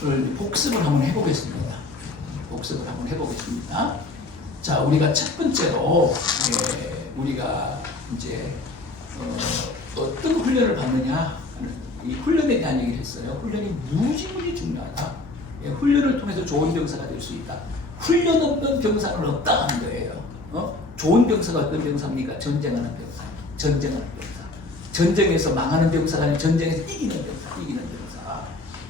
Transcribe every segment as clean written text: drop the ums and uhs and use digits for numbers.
복습을 한번 해보겠습니다. 자, 우리가 첫 번째로 우리가 이제 어떤 훈련을 받느냐 하는 이 훈련에 대한 얘기를 했어요. 훈련이 무지무지 중요하다. 훈련을 통해서 좋은 병사가 될 수 있다. 훈련 없는 병사는 없다 하는 거예요. 좋은 병사가 어떤 병사입니까? 전쟁하는 병사. 전쟁에서 망하는 병사가 아니라 전쟁에서 이기는 병사.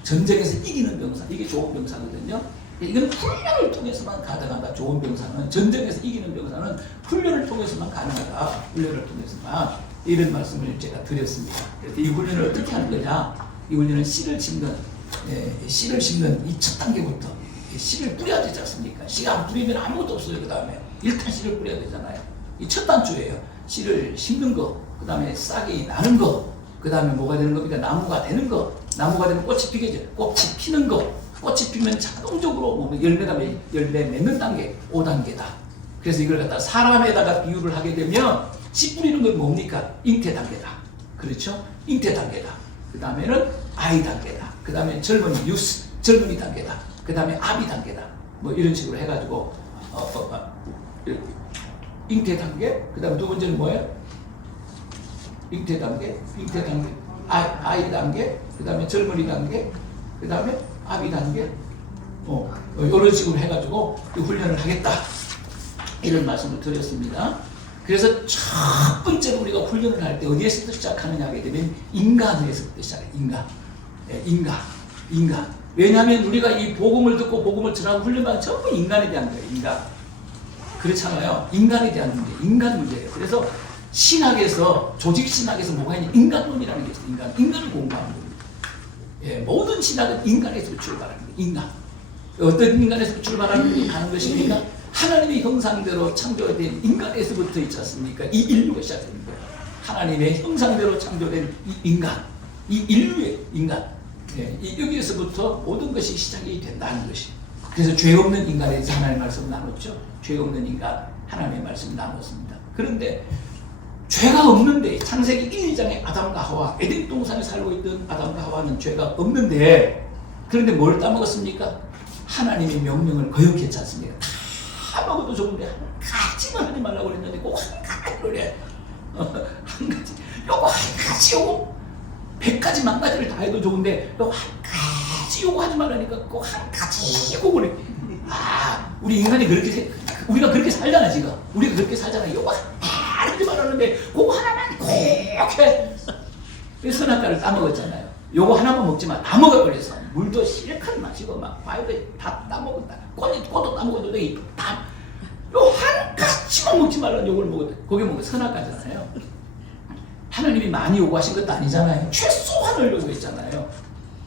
전쟁에서 이기는 병사. 이게 좋은 병사거든요. 이건 훈련을 통해서만 가능하다. 좋은 병사는, 전쟁에서 이기는 병사는 훈련을 통해서만 가능하다. 훈련을 통해서만. 이런 말씀을 제가 드렸습니다. 이 훈련을 어떻게 하는 거냐? 이 훈련은 씨를 심는 이 첫 단계부터 씨를 뿌려야 되지 않습니까? 씨가 안 뿌리면 아무것도 없어요. 그 다음에 일단 씨를 뿌려야 되잖아요. 이 첫 단추예요. 씨를 심는 거, 그 다음에 싹이 나는 거, 그 다음에 뭐가 되는 겁니까? 나무가 되는 거, 나무가 되면 꽃이 피겠죠. 꽃이 피는 거, 꽃이 피면 자동적으로 열매 맺는 단계, 5단계다. 그래서 이걸 갖다 사람에다가 비유를 하게 되면 씨 뿌리는 건 뭡니까? 잉태 단계다. 그렇죠? 잉태 단계다. 그 다음에는 아이 단계다. 그 다음에 젊은이 단계다. 그 다음에 아비 단계다. 뭐 이런 식으로 해가지고 잉태 단계. 그 다음에 두 번째는 뭐예요? 잉태 단계, 아이 단계. 그 다음에 젊은이 단계. 그 다음에 아비 단계. 이런 식으로 해가지고 훈련을 하겠다. 이런 말씀을 드렸습니다. 그래서 첫 번째로 우리가 훈련을 할 때 어디에서부터 시작하느냐 하게 되면 인간에서부터 시작해요. 인간. 왜냐하면 우리가 이 복음을 듣고 복음을 전하고 훈련받은 전부 인간에 대한 거예요. 인간. 그렇잖아요. 인간에 대한 문제, 인간 문제예요. 그래서 신학에서, 조직신학에서 뭐가 있냐? 인간론이라는 게 있어요. 인간을 공부하는 겁니다. 모든 신학은 인간에서 출발하는 거예요. 인간. 어떤 인간에서 출발하는 것입니까? 하나님의 형상대로 창조된 인간에서부터 있지 않습니까? 이 인류가 시작되는 거예요. 하나님의 형상대로 창조된 이 인간, 이 인류의 인간, 여기에서부터 모든 것이 시작이 된다는 것이. 그래서 죄 없는 인간에 대해서 하나님의 말씀을 나눴죠. 죄 없는 인간, 하나님의 말씀을 나눴습니다. 그런데 죄가 없는데, 창세기 1, 2장에 아담과 하와, 에덴 동산에 살고 있던 아담과 하와는 죄가 없는데, 그런데 뭘 따먹었습니까? 하나님의 명령을 거역했지 않습니까? 다 먹어도 좋은데 한 가지만 하지 말라고 그랬는데 꼭 한 가지를 해. 한 가지. 요거 한 가지, 요거 100가지 만 가지를 다 해도 좋은데 요거 한 가지 요거 하지 말라니까 꼭 한 가지 요거 그래. 우리 인간이 우리가 그렇게 살잖아 지금. 우리가 그렇게 살잖아. 요거 하지 말라는데 그거 하나만 꼭 해. 선악과를 따먹었잖아요. 요거 하나만 먹지만 다 먹어버려서 물도 실컷 마시고 막 과일도 다 따먹었다. 꽃도 따먹어도 돼. 다 요 한 가지만 먹지 말라는 요걸 먹었다. 거기 먹으면 선악과잖아요. 하나님이 많이 요구하신 것도 아니잖아요. 최소한을 요구했잖아요.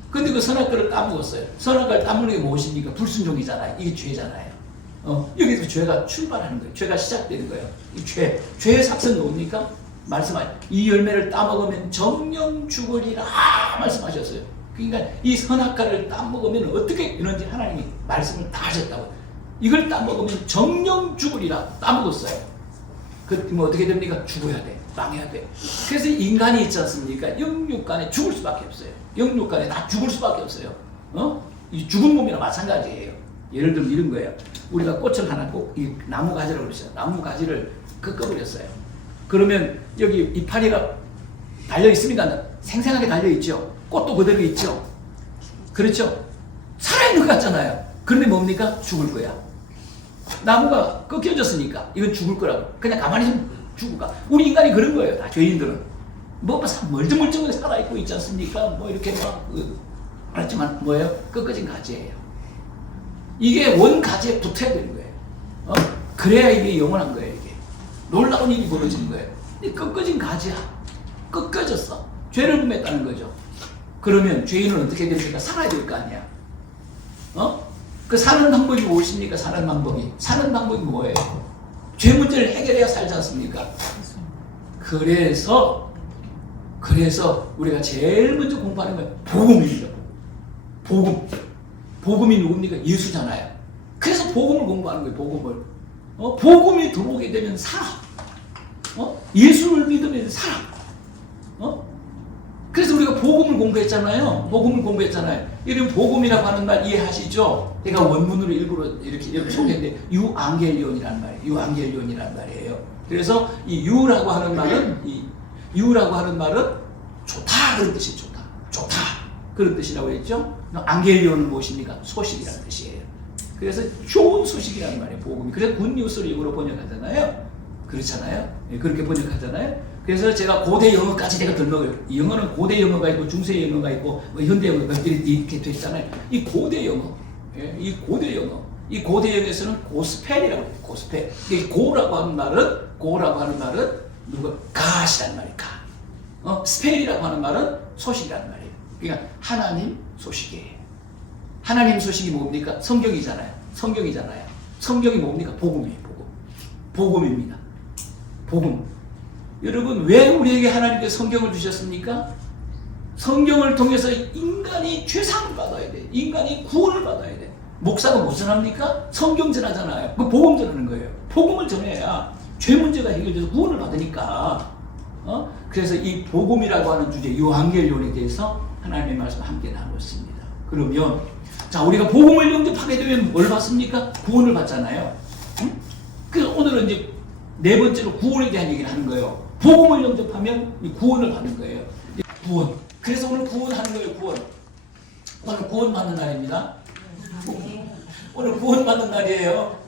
근데 그 선악과를 따먹었어요. 선악과를 따먹는 게 무엇입니까? 불순종이잖아요. 이게 죄잖아요. 여기서 죄가 출발하는 거예요. 죄가 시작되는 거예요. 이 죄의 삭은 뭡니까? 말씀하셨어요. 이 열매를 따먹으면 정령 죽으리라 말씀하셨어요. 그러니까 이 선악과를 따먹으면 어떻게 되는지 하나님이 말씀을 다 하셨다고. 이걸 따먹으면 정령 죽으리라 따먹었어요. 그럼 어떻게 됩니까? 죽어야 돼. 망해야 돼. 그래서 인간이 있지 않습니까? 영육간에 죽을 수밖에 없어요. 영육간에 다 죽을 수밖에 없어요. 이 죽은 몸이랑 마찬가지예요. 예를 들면 이런 거예요. 우리가 꽃을 하나 꼭 이 나무 가지라고 그랬어요. 나무 가지를 꺾어버렸어요. 그러면 여기 이파리가 달려있습니까? 생생하게 달려있죠. 꽃도 그대로 있죠. 그렇죠? 살아있는 것 같잖아요. 그런데 뭡니까? 죽을 거야. 나무가 꺾여졌으니까 이건 죽을 거라고. 그냥 가만히 있으면 죽을까? 우리 인간이 그런 거예요. 다 죄인들은. 멀쩡멀쩡하게 살아있고 있지 않습니까? 뭐 이렇게 그렇지만 뭐예요? 꺾어진 가지예요. 이게 원가지에 붙어야 되는 거예요. 그래야 이게 영원한 거예요. 이게 놀라운 일이 벌어지는 거예요. 이 꺾어진 가지야. 꺾어졌어. 죄를 범했다는 거죠. 그러면 죄인은 어떻게 됩니까? 살아야 될 거 아니야. 그 사는 방법이 무엇입니까? 사는 방법이 뭐예요? 죄 문제를 해결해야 살지 않습니까? 그래서 우리가 제일 먼저 공부하는 건 복음입니다. 복음이 누굽니까? 예수잖아요. 그래서 복음을 공부하는 거예요. 복음을. 복음이 들어오게 되면 살아. 예수를 믿으면 살아. 그래서 우리가 복음을 공부했잖아요. 이런 복음이라고 하는 말 이해하시죠? 제가 원문으로 일부러 이렇게 소개했는데 유앙겔리온이라는 말이에요. 유앙겔리온이라는 말이에요. 그래서 이 유라고 하는 말은 유라고 하는 말은 좋다 그런 뜻이에요. 좋다 그런 뜻이라고 했죠. 앙겔리온은 무엇입니까? 소식이라는 뜻이에요. 그래서 좋은 소식이라는 말이에요. 복음이. 그래서 굿뉴스를 영어로 번역하잖아요. 그렇잖아요. 예, 그렇게 번역하잖아요. 그래서 제가 고대 영어까지 내가 들먹어요. 영어는 고대 영어가 있고 중세 영어가 있고 뭐 현대 영어가 이렇게 됐잖아요. 이 고대 영어, 이 고대 영어에서는 고스펠이라고 해요. 고스펠. 이 고라고 하는 말은 누가 가시라는 말이에요. 스펠이라고 하는 말은 소식이라는 말이에요. 그러니까 하나님 소식이에요. 하나님 소식이 뭡니까? 성경이잖아요. 성경이 뭡니까? 복음이에요. 복음입니다. 복음. 여러분 왜 우리에게 하나님께서 성경을 주셨습니까? 성경을 통해서 인간이 죄사함을 받아야 돼. 인간이 구원을 받아야 돼. 목사가 무슨 합니까? 성경 전하잖아요. 그 복음 전하는 거예요. 복음을 전해야 죄 문제가 해결돼서 구원을 받으니까. 그래서 이 복음이라고 하는 주제, 요한겔리온에 대해서 하나님의 말씀 함께 나눴습니다. 그러면 자 우리가 복음을 영접하게 되면 뭘 받습니까? 구원을 받잖아요. 응? 그래서 오늘은 이제 네 번째로 구원에 대한 얘기를 하는 거예요. 복음을 영접하면 구원을 받는 거예요. 구원. 그래서 오늘 구원하는 거예요. 오늘 구원 받는 날입니다. 오늘 구원 받는 날이에요.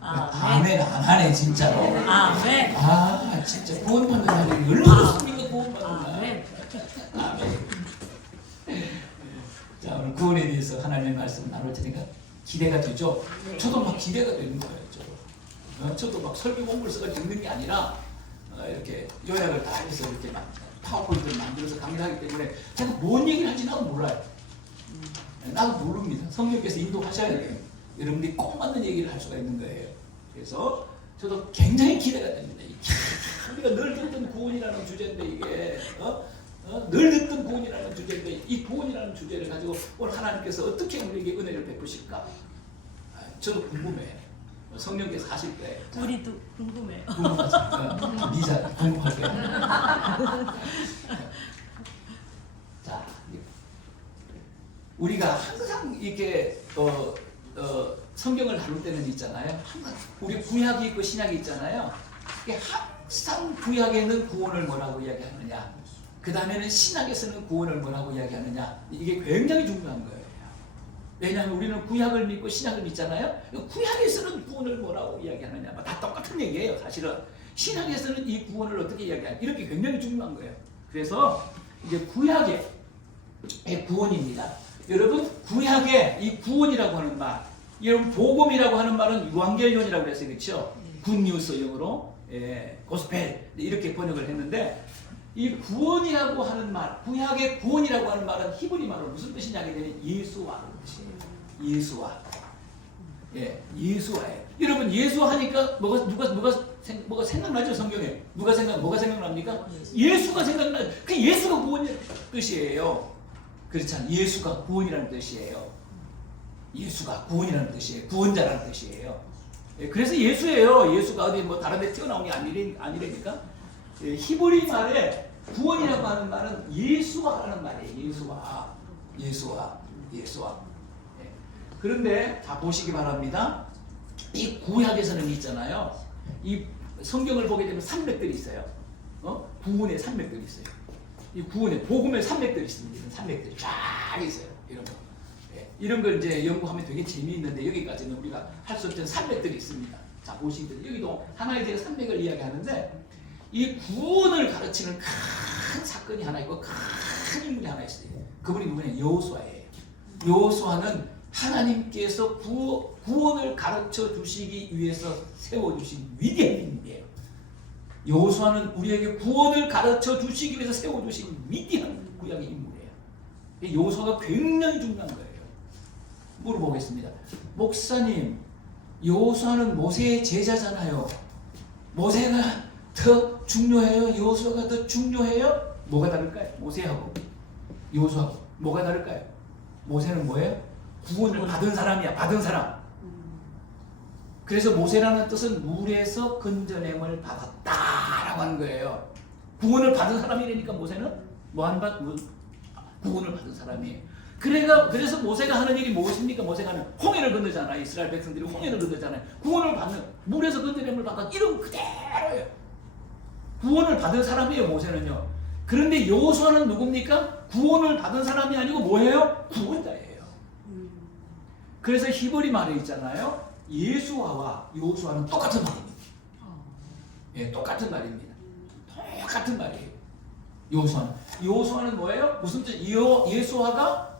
아멘 안 하네 진짜로. 아멘. 진짜 구원 받는 날이 얼마나 좋습니까? 구원 받는 날. 아멘. 자 오늘 구원에 대해서 하나님의 말씀 나눌 테니까 기대가 되죠? 저도 막 기대가 되는 거예요. 저도 막 설교 공부를 써서 듣는 게 아니라 이렇게 요약을 다 해서 이렇게 막 파워포인트를 만들어서 강의하기 때문에 제가 뭔 얘기를 할지 나도 몰라요. 나도 모릅니다. 성령께서 인도하셔야 돼요. 여러분들이 꼭 맞는 얘기를 할 수가 있는 거예요. 그래서 저도 굉장히 기대가 됩니다. 우리가 늘 듣던 구원이라는 주제인데 이게 늘 듣던 구원이라는 주제인데 이 구원이라는 주제를 가지고 오늘 하나님께서 어떻게 우리에게 은혜를 베푸실까? 저도 궁금해요. 성령께서 하실 거예요. 우리도 궁금해요. 궁금하죠? 미자 궁금할 거예요. 자, 우리가 항상 이렇게 성경을 다룰 때는 있잖아요. 항상 우리 구약이 있고 신약이 있잖아요. 이게 항상 구약에는 구원을 뭐라고 이야기하느냐, 그 다음에는 신약에서는 구원을 뭐라고 이야기하느냐, 이게 굉장히 중요한 거예요. 왜냐하면 우리는 구약을 믿고 신약을 믿잖아요. 구약에서는 구원을 뭐라고 이야기하느냐, 다 똑같은 얘기예요. 사실은 신약에서는 이 구원을 어떻게 이야기하냐, 이렇게 굉장히 중요한 거예요. 그래서 이제 구약의 구원입니다. 여러분 구약의 이 구원이라고 하는 말, 여러분 복음이라고 하는 말은 유앙겔리온이라고 해서 그렇죠. 굿뉴스 영어로 고스펠 이렇게 번역을 했는데, 이 구원이라고 하는 말, 구약의 구원이라고 하는 말은 히브리 말로 무슨 뜻이냐 하면 예수와라는 뜻이에요. 예수와. 예수와예요. 여러분 예수하니까 뭐가 생각나죠? 성경에 뭐가 생각납니까? 예수가 생각나요. 그 예수가 구원이라는 뜻이에요. 그렇잖아요. 예수가 구원이라는 뜻이에요. 예수가 구원이라는 뜻이에요. 구원자라는 뜻이에요. 그래서 예수예요. 예수가 어디 뭐 다른 데 튀어나온 게 아니라니까. 히브리 말에 구원이라고 하는 말은 예수와라는 말이에요. 예수와. 그런데 다 보시기 바랍니다. 이 구약에서는 있잖아요. 이 성경을 보게 되면 산맥들이 있어요. 구원의 산맥들이 있어요. 이 구원의 복음의 산맥들이 있습니다. 이런 산맥들이 쫙 있어요. 이런 거. 이런 걸 이제 연구하면 되게 재미있는데 여기까지는 우리가 할 수 없는 산맥들이 있습니다. 자 보시면 여기도 하나의 제가 산맥을 이야기하는데, 이 구원을 가르치는 큰 사건이 하나 있고 큰 인물이 하나 있어요. 그분이 누구냐? 여호수아예요. 여호수아는 하나님께서 구원을 가르쳐 주시기 위해서 세워주신 위대한 인물이에요. 여호수아는 우리에게 구원을 가르쳐 주시기 위해서 세워주신 위대한 구약의 인물이에요. 여호수아가 굉장히 중요한 거예요. 물어보겠습니다. 목사님, 여호수아는 모세의 제자잖아요. 모세가 더 중요해요? 여호수아가 더 중요해요? 뭐가 다를까요? 모세하고 여호수아하고 뭐가 다를까요? 모세는 뭐예요? 구원을 받은 사람이야. 받은 사람. 그래서 모세라는 뜻은 물에서 건져냄을 받았다라고 하는 거예요. 구원을 받은 사람이라니까 모세는 구원을 받은 사람이에요. 그래서 모세가 하는 일이 무엇입니까? 모세가 하는 홍해를 건너잖아요. 이스라엘 백성들이 홍해를 건너잖아요. 구원을 받는, 물에서 건져냄을 받아 이런 그대로예요. 구원을 받은 사람이에요, 모세는요. 그런데 여호수아는 누굽니까? 구원을 받은 사람이 아니고 뭐예요? 구원자예요. 그래서 히브리 말에 있잖아요. 예수아와 여호수아는 똑같은 말입니다. 예, 똑같은 말입니다. 똑같은 말이에요. 여호수아는 뭐예요? 무슨 뜻? 예수아가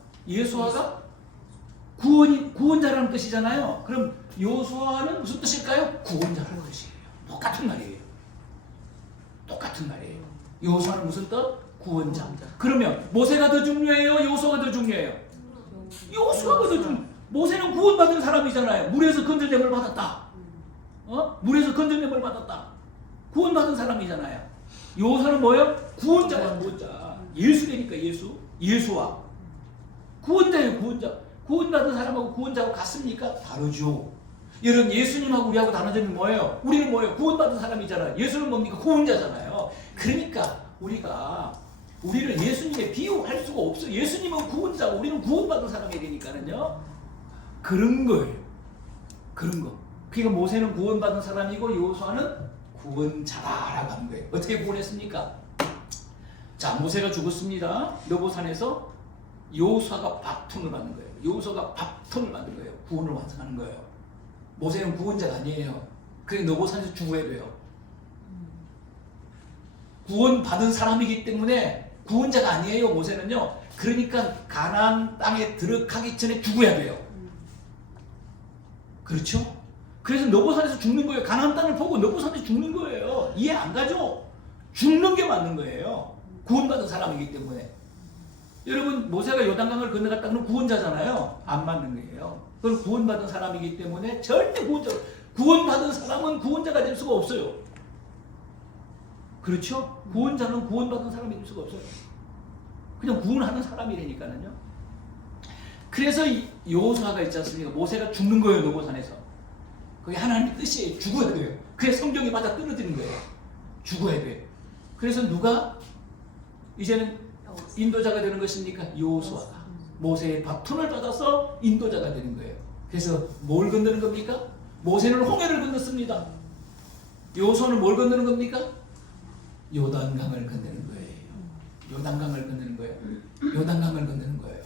구원자라는 뜻이잖아요. 그럼 여호수아는 무슨 뜻일까요? 구원자라는 뜻이에요. 똑같은 말이에요. 똑같은 말이에요. 여호수아는 무슨 뜻? 구원자. 그러면 모세가 더 중요해요? 여호수아가 더 중요해요? 여호수아가 더 중요해요. 모세는 구원받은 사람이잖아요. 물에서 건져냄을 받았다. 물에서 건져냄을 받았다. 구원받은 사람이잖아요. 여호수아는 뭐예요? 구원자야, 구원자. 예수되니까 예수와 구원자예요, 구원자. 구원받은 사람하고 구원자하고 같습니까? 다르죠. 여러분, 예수님하고 우리하고 다른 점이 뭐예요? 우리는 뭐예요? 구원받은 사람이잖아요. 예수는 뭡니까? 구원자잖아요. 그러니까 우리를 예수님에 비유할 수가 없어요. 예수님은 구원자고 우리는 구원받은 사람이 되니까는요. 그런 거예요. 그런 거. 그러니까 모세는 구원받은 사람이고 여호수아는 구원자다라고 하는 거예요. 어떻게 구원했습니까? 자, 모세가 죽었습니다. 느보산에서 여호수아가 밥통을 만든 거예요. 여호수아가 밥통을 만든 거예요. 구원을 완성하는 거예요. 모세는 구원자가 아니에요. 그래 느보산에서 죽어야 돼요. 구원받은 사람이기 때문에 구원자가 아니에요. 모세는요. 그러니까 가나안 땅에 들어가기 전에 죽어야 돼요. 그렇죠? 그래서 느보산에서 죽는 거예요. 가나안 땅을 보고 느보산에서 죽는 거예요. 이해 안 가죠? 죽는 게 맞는 거예요. 구원받은 사람이기 때문에. 여러분, 모세가 요단강을 건너갔다 그러면 구원자잖아요. 안 맞는 거예요. 그건 구원받은 사람이기 때문에 절대 구원받은 사람은 구원자가 될 수가 없어요. 그렇죠? 구원자는 구원받은 사람이 될 수가 없어요. 그냥 구원하는 사람이라니까요. 그래서 여호수아가 있지 않습니까? 모세가 죽는 거예요, 느보산에서. 그게 하나님의 뜻이에요. 죽어야 돼요. 그게 성경에 맞아 떨어지는 거예요. 죽어야 돼요. 그래서 누가 이제는 인도자가 되는 것입니까? 여호수아가. 모세의 바톤을 받아서 인도자가 되는 거예요. 그래서 뭘 건너는 겁니까? 모세는 홍해를 건넜습니다. 여호수아는 뭘 건너는 겁니까? 요단강을 건너는 거예요. 요단강을 건너는 거예요. 요단강을 건너는 거예요.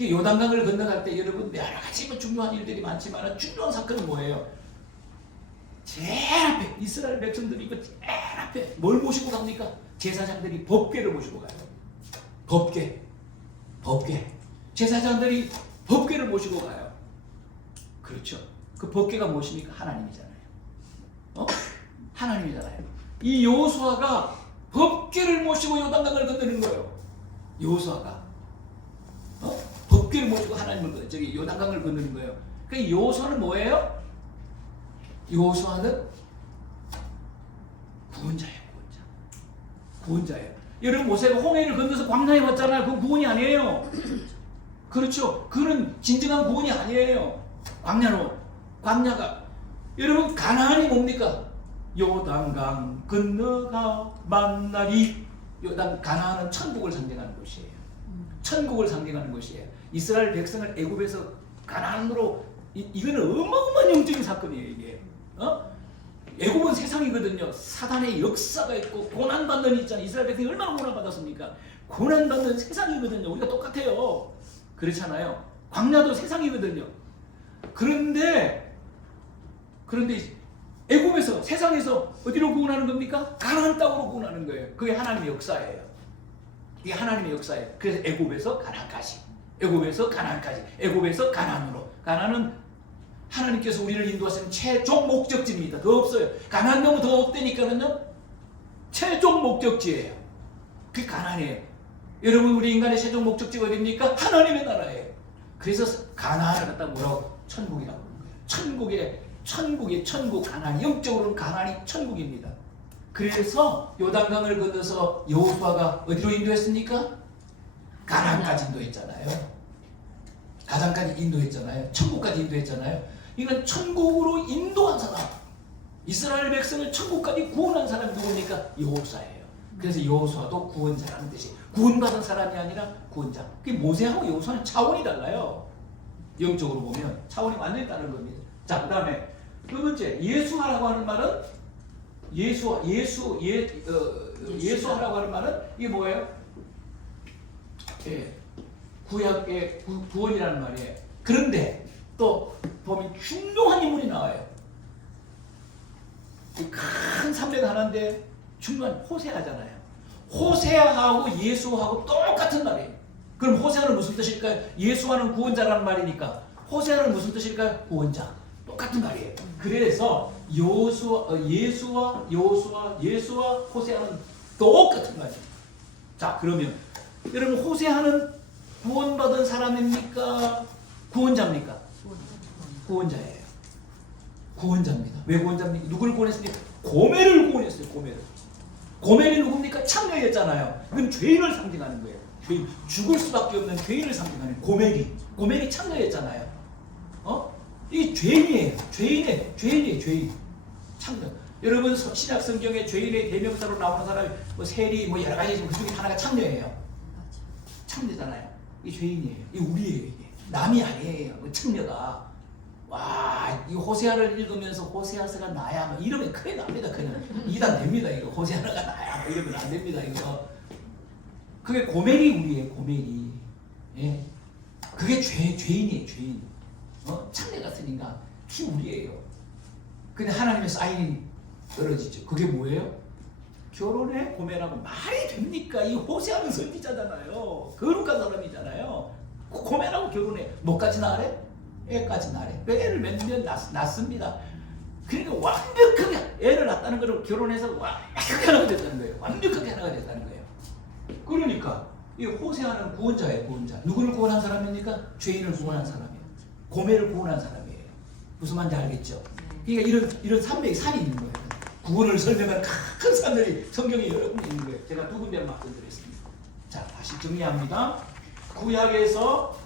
요단강을 건너갈 때 여러분 여러 가지 중요한 일들이 많지만 중요한 사건은 뭐예요? 제일 앞에 이스라엘 백성들이 제일 앞에 뭘 모시고 갑니까? 제사장들이 법궤를 모시고 가요. 법궤. 제사장들이 법궤를 모시고 가요. 그렇죠. 그 법궤가 무엇입니까? 하나님이잖아요. 하나님이잖아요. 이 여호수아가 법궤를 모시고 요단강을 건너는 거예요. 여호수아가 법궤를 모시고 하나님을 요단강을 건너는 거예요. 그러니까 여호수아는 뭐예요? 여호수아는 구원자예요. 여러분, 모세가 홍해를 건너서 광야에 왔잖아요. 그건 구원이 아니에요. 그렇죠. 그는 진정한 구원이 아니에요. 광야가 여러분, 가나안이 뭡니까? 요단강 건너가 만나리. 가나안은 천국을 상징하는 곳이에요. 천국을 상징하는 곳이에요. 이스라엘 백성을 애굽에서 가나안으로 이거는 어마어마한 영적인 사건이에요. 이게 애굽은 세상이거든요. 사단의 역사가 있고 고난받는 이 있잖아요. 이스라엘 백성이 얼마나 고난받았습니까? 고난받는 세상이거든요. 우리가 똑같아요. 그렇잖아요. 광야도 세상이거든요. 그런데 애굽에서 세상에서 어디로 구원하는 겁니까? 가나안 땅으로 구원하는 거예요. 그게 하나님의 역사예요. 이게 하나님의 역사예요. 그래서 애굽에서 가나안까지, 애굽에서 가나안까지, 애굽에서 가나안으로. 가나안은 하나님께서 우리를 인도하시는 최종 목적지입니다. 더 없어요. 가나안 너무 더 없다니까는요. 최종 목적지예요. 그게 가나안이에요. 여러분, 우리 인간의 최종 목적지가 어디입니까? 하나님의 나라예요. 그래서 가나안을 갖다 뭐라고? 천국이라고 하는 거예요. 천국, 가나안. 영적으로는 가나안이 천국입니다. 그래서 요단강을 건너서 여호수아가 어디로 인도했습니까? 가나안까지 인도했잖아요. 가나안까지 인도했잖아요. 천국까지 인도했잖아요. 이건 천국으로 인도한 사람, 이스라엘 백성을 천국까지 구원한 사람이 누굽니까? 여호수아예요. 그래서 여호수아도 구원자라는 뜻이 구원받은 사람이 아니라 구원자. 그게 모세하고 여호수아는 차원이 달라요. 영적으로 보면 차원이 완전히 다른 겁니다. 자, 그 다음에 두 번째 예수하라고 하는 말은 예수하라고 하는 말은 이게 뭐예요? 예, 구약의 구원이라는 말이에요. 그런데 또 보면 흉흉한 인물이 나와요. 큰 산맥 하나인데 중요한 호세아잖아요. 호세아하고 예수하고 똑같은 말이에요. 그럼 호세아는 무슨 뜻일까요? 예수와는 구원자라는 말이니까 호세아는 무슨 뜻일까요? 구원자. 똑같은 말이에요. 그래서 예수와 호세아는 똑같은 말이에요. 자, 그러면 여러분 호세아는 구원받은 사람입니까? 구원자입니까? 구원자예요. 구원자입니다. 왜 구원자입니까? 누구를 구원했습니까? 고멜을 구원했어요. 고멜이 누굽니까? 창녀였잖아요. 이건 죄인을 상징하는 거예요. 죄인, 죽을 수밖에 없는 죄인을 상징하는 고멜이 창녀였잖아요. 이 죄인이에요. 죄인. 창녀. 여러분 신약 성경에 죄인의 대명사로 나오는 사람이 뭐 세리 뭐 여러 가지 그 중에 하나가 창녀예요. 창녀잖아요. 이 죄인이에요. 이 우리예요. 이게 남이 아니에요. 창녀가. 와, 이 호세아를 읽으면서 호세아서가 나야 뭐 이러면 큰일 납니다. 그냥 이단 됩니다. 이거 호세아가 나야 뭐 이러면 안 됩니다. 이거. 그게 고멜이 우리예요. 고멜이. 예. 그게 죄인이에요. 죄인. 창녀 같으니까 티 우리예요. 근데 하나님의 사인이 떨어지죠. 그게 뭐예요? 결혼해 고멜하고 말이 됩니까? 이 호세아는 선지자잖아요. 거룩한 사람이잖아요. 고멜하고 결혼해. 뭐까지 낳으래? 애까지 낳으래. 애를 몇 년 낳습니다. 그러니까 완벽하게 애를 낳았다는 걸 결혼해서 완벽하게 하나가 됐다는 거예요. 완벽하게 하나가 됐다는 거예요. 그러니까 이 호세아는 구원자예요. 구원자. 누구를 구원한 사람입니까? 죄인을 구원한 사람이에요. 고멜을 구원한 사람이에요. 무슨 말인지 알겠죠? 그러니까 이런 산맥이 산이 있는 거예요. 구원을 설명하는 큰 산들이 성경에 여러 군데 있는 거예요. 제가 두 군데 말씀드렸습니다. 자, 다시 정리합니다. 구약에서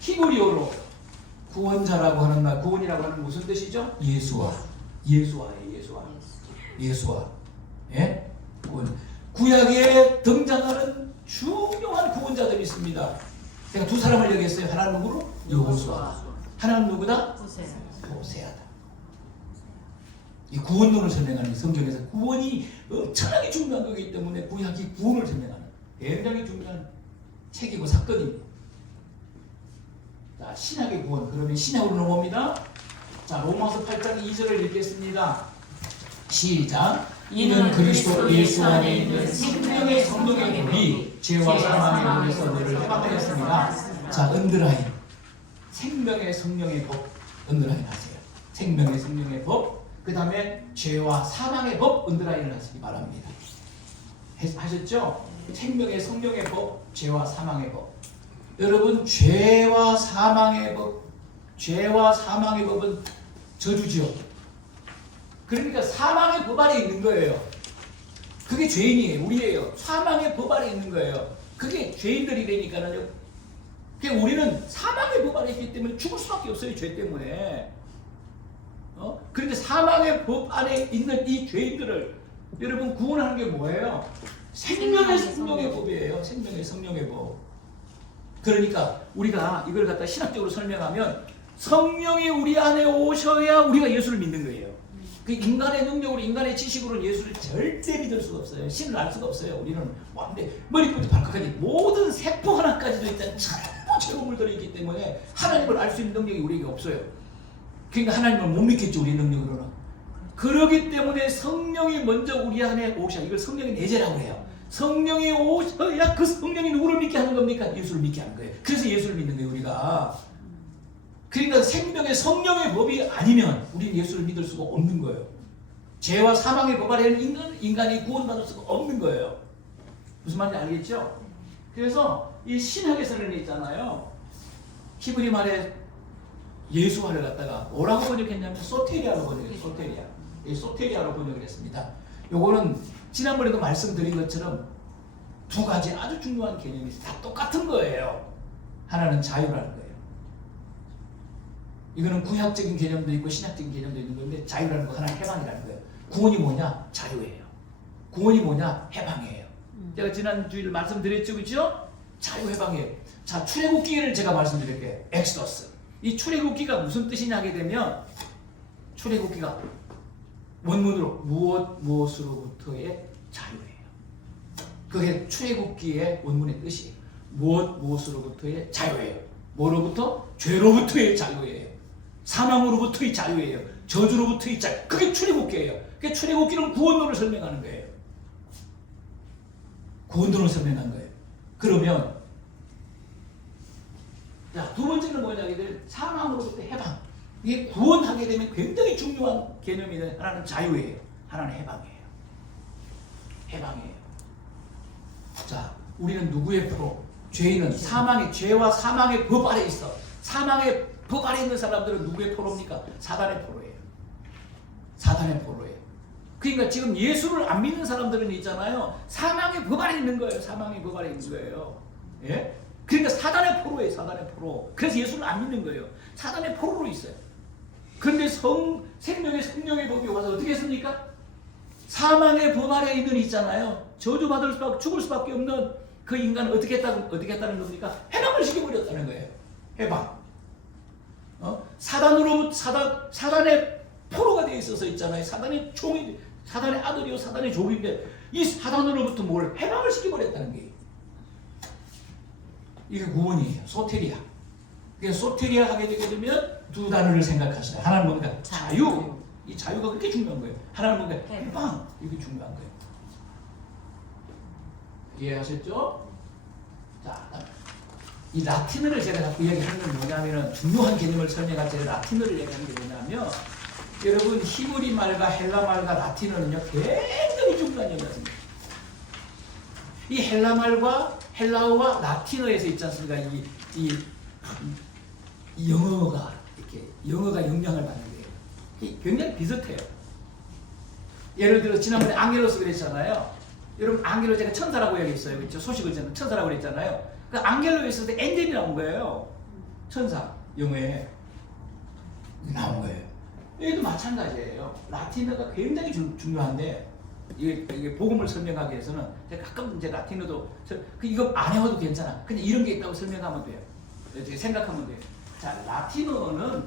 히브리어로 구원자라고 하는 말, 구원이라고 하는 무슨 뜻이죠? 예수와예요. 예수와. 예? 구원. 구약에 등장하는 중요한 구원자들이 있습니다. 제가 두 사람을 얘기했어요. 하나는 누구로? 여호수아. 하나는 누구다? 호세아다. 이 구원론을 설명하는 성경에서 구원이 엄청나게 중요한 거기 때문에 구약이 구원을 설명하는 굉장히 중요한 책이고 사건입니다. 자, 신약의 구원. 그러면 신약으로 넘어옵니다. 자, 로마서 8장 2절을 읽겠습니다. 시작. 이는 그리스도 예수 안에 있는 생명의 성령의 법이 죄와 사망의 법에서 너를 해방하였습니다. 자, 언더라인. 생명의 성령의 법. 언더라인 하세요. 생명의 성령의 법. 그 다음에 죄와 사망의 법. 언더라인을 하시기 바랍니다. 하셨죠? 생명의 성령의 법. 죄와 사망의 법. 여러분, 죄와 사망의 법은 저주죠. 그러니까 사망의 법 아래 있는 거예요. 그게 죄인이에요. 우리예요. 사망의 법 아래 있는 거예요. 그게 죄인들이라니까요. 그러니까 우리는 사망의 법 아래 있기 때문에 죽을 수밖에 없어요. 죄 때문에. 그런데 사망의 법 안에 있는 이 죄인들을 여러분 구원하는 게 뭐예요? 생명의 성령의 법이에요. 생명의 성령의 법. 그러니까 우리가 이걸 갖다 신학적으로 설명하면 성령이 우리 안에 오셔야 우리가 예수를 믿는 거예요. 그 인간의 능력으로 인간의 지식으로는 예수를 절대 믿을 수가 없어요. 신을 알 수가 없어요. 우리는 완전 머리부터 발끝까지 모든 세포 하나까지도 일단 전부 제공을 들어있기 때문에 하나님을 알 수 있는 능력이 우리에게 없어요. 그러니까 하나님을 못 믿겠죠. 우리 능력으로는. 그렇기 때문에 성령이 먼저 우리 안에 오셔야 이걸 성령의 내재라고 해요. 성령이 오셔야 그 성령이 누구를 믿게 하는 겁니까? 예수를 믿게 하는 거예요. 그래서 예수를 믿는 거예요. 우리가. 그러니까 생명의 성령의 법이 아니면 우리는 예수를 믿을 수가 없는 거예요. 죄와 사망의 법 아래는 인간이 구원받을 수가 없는 거예요. 무슨 말인지 알겠죠? 그래서 이 신학에서는 있잖아요. 히브리 말에 예수화를 갖다가 뭐라고 번역했냐면 소테리아로 번역했어요. 소테리아로 번역을 했습니다. 요거는 지난번에도 말씀드린 것처럼 두 가지 아주 중요한 개념이 다 똑같은 거예요. 하나는 자유라는 거예요. 이거는 구약적인 개념도 있고 신약적인 개념도 있는 건데 자유라는 거 하나는 해방이라는 거예요. 구원이 뭐냐? 자유예요. 구원이 뭐냐? 해방이에요. 제가 지난 주일 말씀드렸죠, 그렇죠? 자유해방이에요. 자, 출애굽기를 제가 말씀드릴게요. 엑소더스. 이 출애굽기가 무슨 뜻이냐 하게 되면 출애굽기가 원문으로 무엇으로부터의 자유예요. 그게 출애굽기의 원문의 뜻이에요. 무엇으로부터의 자유예요. 뭐로부터? 죄로부터의 자유예요. 사망으로부터의 자유예요. 저주로부터의 자유. 그게 출애굽기예요. 그게 출애굽기는 구원론을 설명하는 거예요. 구원론을 설명한 거예요. 그러면 자, 두 번째는 뭐냐 하게 사망으로부터 해방. 이게 구원하게 되면 굉장히 중요한 개념이에요. 하나는 자유예요. 하나는 해방이에요. 해방이에요. 자, 우리는 누구의 포로? 죄인은 사망의 죄와 사망의 법 아래 있어. 사망의 법 아래 있는 사람들은 누구의 포로입니까? 사단의 포로예요. 사단의 포로예요. 그러니까 지금 예수를 안 믿는 사람들은 있잖아요. 사망의 법 아래 있는 거예요. 사망의 법 아래 있는 거예요. 예? 그러니까 사단의 포로예요. 사단의 포로. 그래서 예수를 안 믿는 거예요. 사단의 포로로 있어요. 그런데 생명의 성령의 법이 와서 어떻게 했습니까? 사망의 법 아래 있는 있잖아요. 저주받을 수밖에 죽을 수밖에 없는 그 인간을 어떻게 했다는 겁니까? 해방을 시켜버렸다는 거예요. 해방. 사단의 포로가 되어 있어서 있잖아요. 사단의 종이, 사단의 아들이요, 사단의 종인데 이 사단으로부터 뭘 해방을 시켜버렸다는 거예요. 이게 구원이에요. 소테리아. 그래서 소테리아 하게 되게 되면 두 단어를 생각하시라. 하나는 뭔가 자유. 이 자유가 그렇게 중요한 거예요. 하나는 뭔가 해방. 이게 중요한 거예요. 이해하셨죠? 자, 이 라틴어를 제가 자꾸 이야기하는 건 뭐냐면은 중요한 개념을 설명할 때 라틴어를 얘기하는 게 뭐냐면 여러분 히브리 말과 헬라 말과 라틴어는요 굉장히 중요한 점이었습니다. 이 헬라 말과 헬라어와 라틴어에서 있지 않습니까? 이 영어가 이렇게 영어가 영향을 받는 거예요. 굉장히 비슷해요. 예를 들어 지난번에 앙겔로스 그랬잖아요. 여러분 앙겔로 제가 천사라고 얘기했어요. 그렇죠? 소식을 전한 천사라고 그랬잖아요. 그 앙겔로에 있을 때 엔젤이 나온 거예요. 천사 영어에 나온 거예요. 여기도 마찬가지예요. 라틴어가 굉장히 중요한데 이게 복음을 설명하기 위해서는 제가 가끔 이제 라틴어도 이거 안 해와도 괜찮아. 그냥 이런 게 있다고 설명하면 돼요. 이렇게 생각하면 돼요. 자, 라틴어는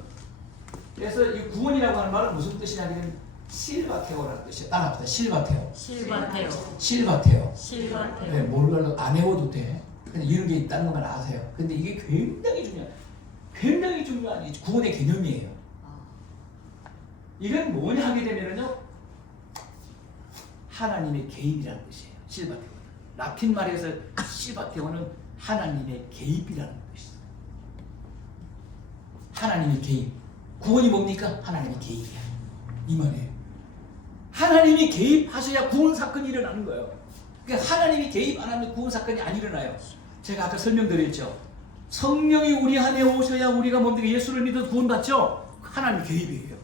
그래서 이 구원이라고 하는 말은 무슨 뜻이냐면 실바테오라는 뜻이에요. 따라합시다. 실바테오. 실바테오. 실바테오. 실바테오. 네, 뭘로 안 해워도 돼. 근데 이런 게 있다는 것만 아세요. 근데 이게 굉장히 중요한 구원의 개념이에요. 이건 뭐냐 하게 되면은요, 하나님의 개입이라는 뜻이에요. 실바테오는. 라틴 말에서 실바테오는 하나님의 개입이라는 뜻이에요. 하나님의 개입. 구원이 뭡니까? 하나님의 개입이야. 이 말이에요. 하나님이 개입하셔야 구원 사건이 일어나는 거예요. 그러니까 하나님이 개입 안 하면 구원 사건이 안 일어나요. 제가 아까 설명드렸죠. 성령이 우리 안에 오셔야 우리가 뭡니까? 예수를 믿어 구원받죠? 하나님 개입이에요.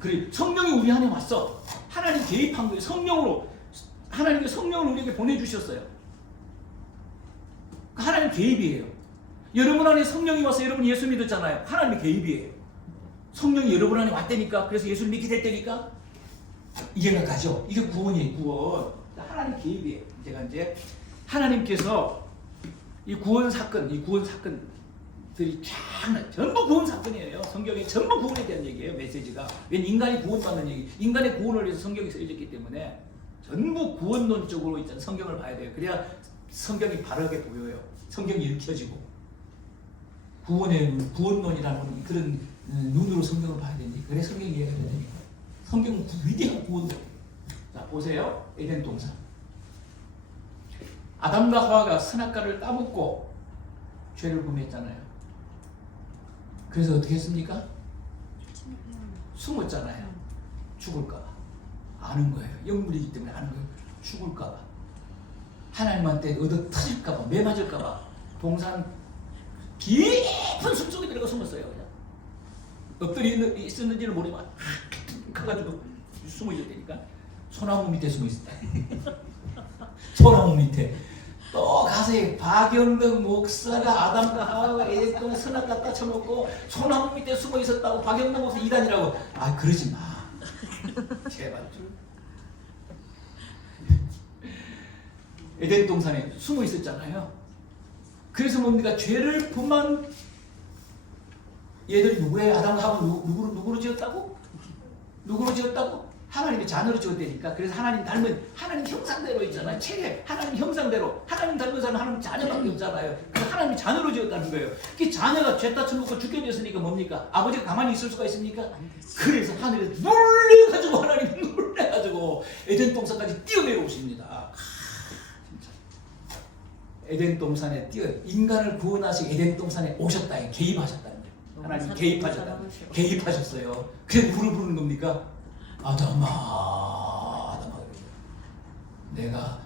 그래, 성령이 우리 안에 왔어. 하나님 개입한 거예요. 성령으로. 하나님의 성령을 우리에게 보내주셨어요. 하나님 개입이에요. 여러분 안에 성령이 와서 여러분 예수 믿었잖아요. 하나님의 개입이에요. 성령이 여러분 안에 왔다니까. 그래서 예수를 믿게 됐다니까. 이해가 가죠? 이게 구원이에요. 구원. 하나님 개입이에요. 제가 이제 하나님께서 이 구원 사건들이 쫙 전부 구원 사건이에요. 성경에 전부 구원에 대한 얘기예요. 메시지가. 왜 인간이 구원받는 얘기, 인간의 구원을 위해서 성경이 쓰여졌기 때문에 전부 구원론적으로 일단 성경을 봐야 돼요. 그래야 성경이 바르게 보여요. 성경이 읽혀지고 구원론이라는 그런 눈으로 성경을 봐야 되니 그래 성경이 이해가 되니까. 성경은 위대한 구원론. 자 보세요. 에덴 동산. 아담과 하와가 선악과를 따먹고 죄를 범했잖아요. 그래서 어떻게 했습니까? 숨었잖아요. 죽을까봐. 아는 거예요. 영물이기 때문에 아는 거예요. 죽을까봐. 하나님한테 얻어 터질까봐. 매 맞을까봐. 동산 깊은 숲속에 들어가 숨었어요. 그냥. 엎드려 있었는지는 모르지만 가가지고 숨어 있었다니까. 소나무 밑에 숨어 있었다. 소나무 밑에. 또 가서 박영덕 목사가 아담과 하와가 에덴 선악과 따쳐먹고 소나무 밑에 숨어 있었다고 박영덕 목사 이단이라고. 아 그러지 마. 제발 좀. 에덴 동산에 숨어 있었잖아요. 그래서 뭡니까? 죄를 범한 얘들이 누구예요? 아담과 하와 누구로 지었다고? 누구로 지었다고? 하나님의 자녀로 지었다니까. 그래서 하나님 닮은 하나님 형상대로 있잖아요. 체계 하나님 형상대로 하나님 닮은 사람은 하나님 자녀밖에 없잖아요. 그래서 하나님의 자녀로 지었다는 거예요. 그 자녀가 죄 다쳐놓고 죽게 되었으니까 뭡니까? 아버지가 가만히 있을 수가 있습니까? 그래서 하늘에서 놀래가지고 하나님 놀래가지고 에덴 동산까지 뛰어내려오십니다. 진짜 에덴 동산에 인간을 구원하시고 에덴 동산에 오셨다. 개입하셨다는 거예요. 하나님 개입하셨어요. 그래서 불을 부르는 겁니까? 아담아, 아담아, 내가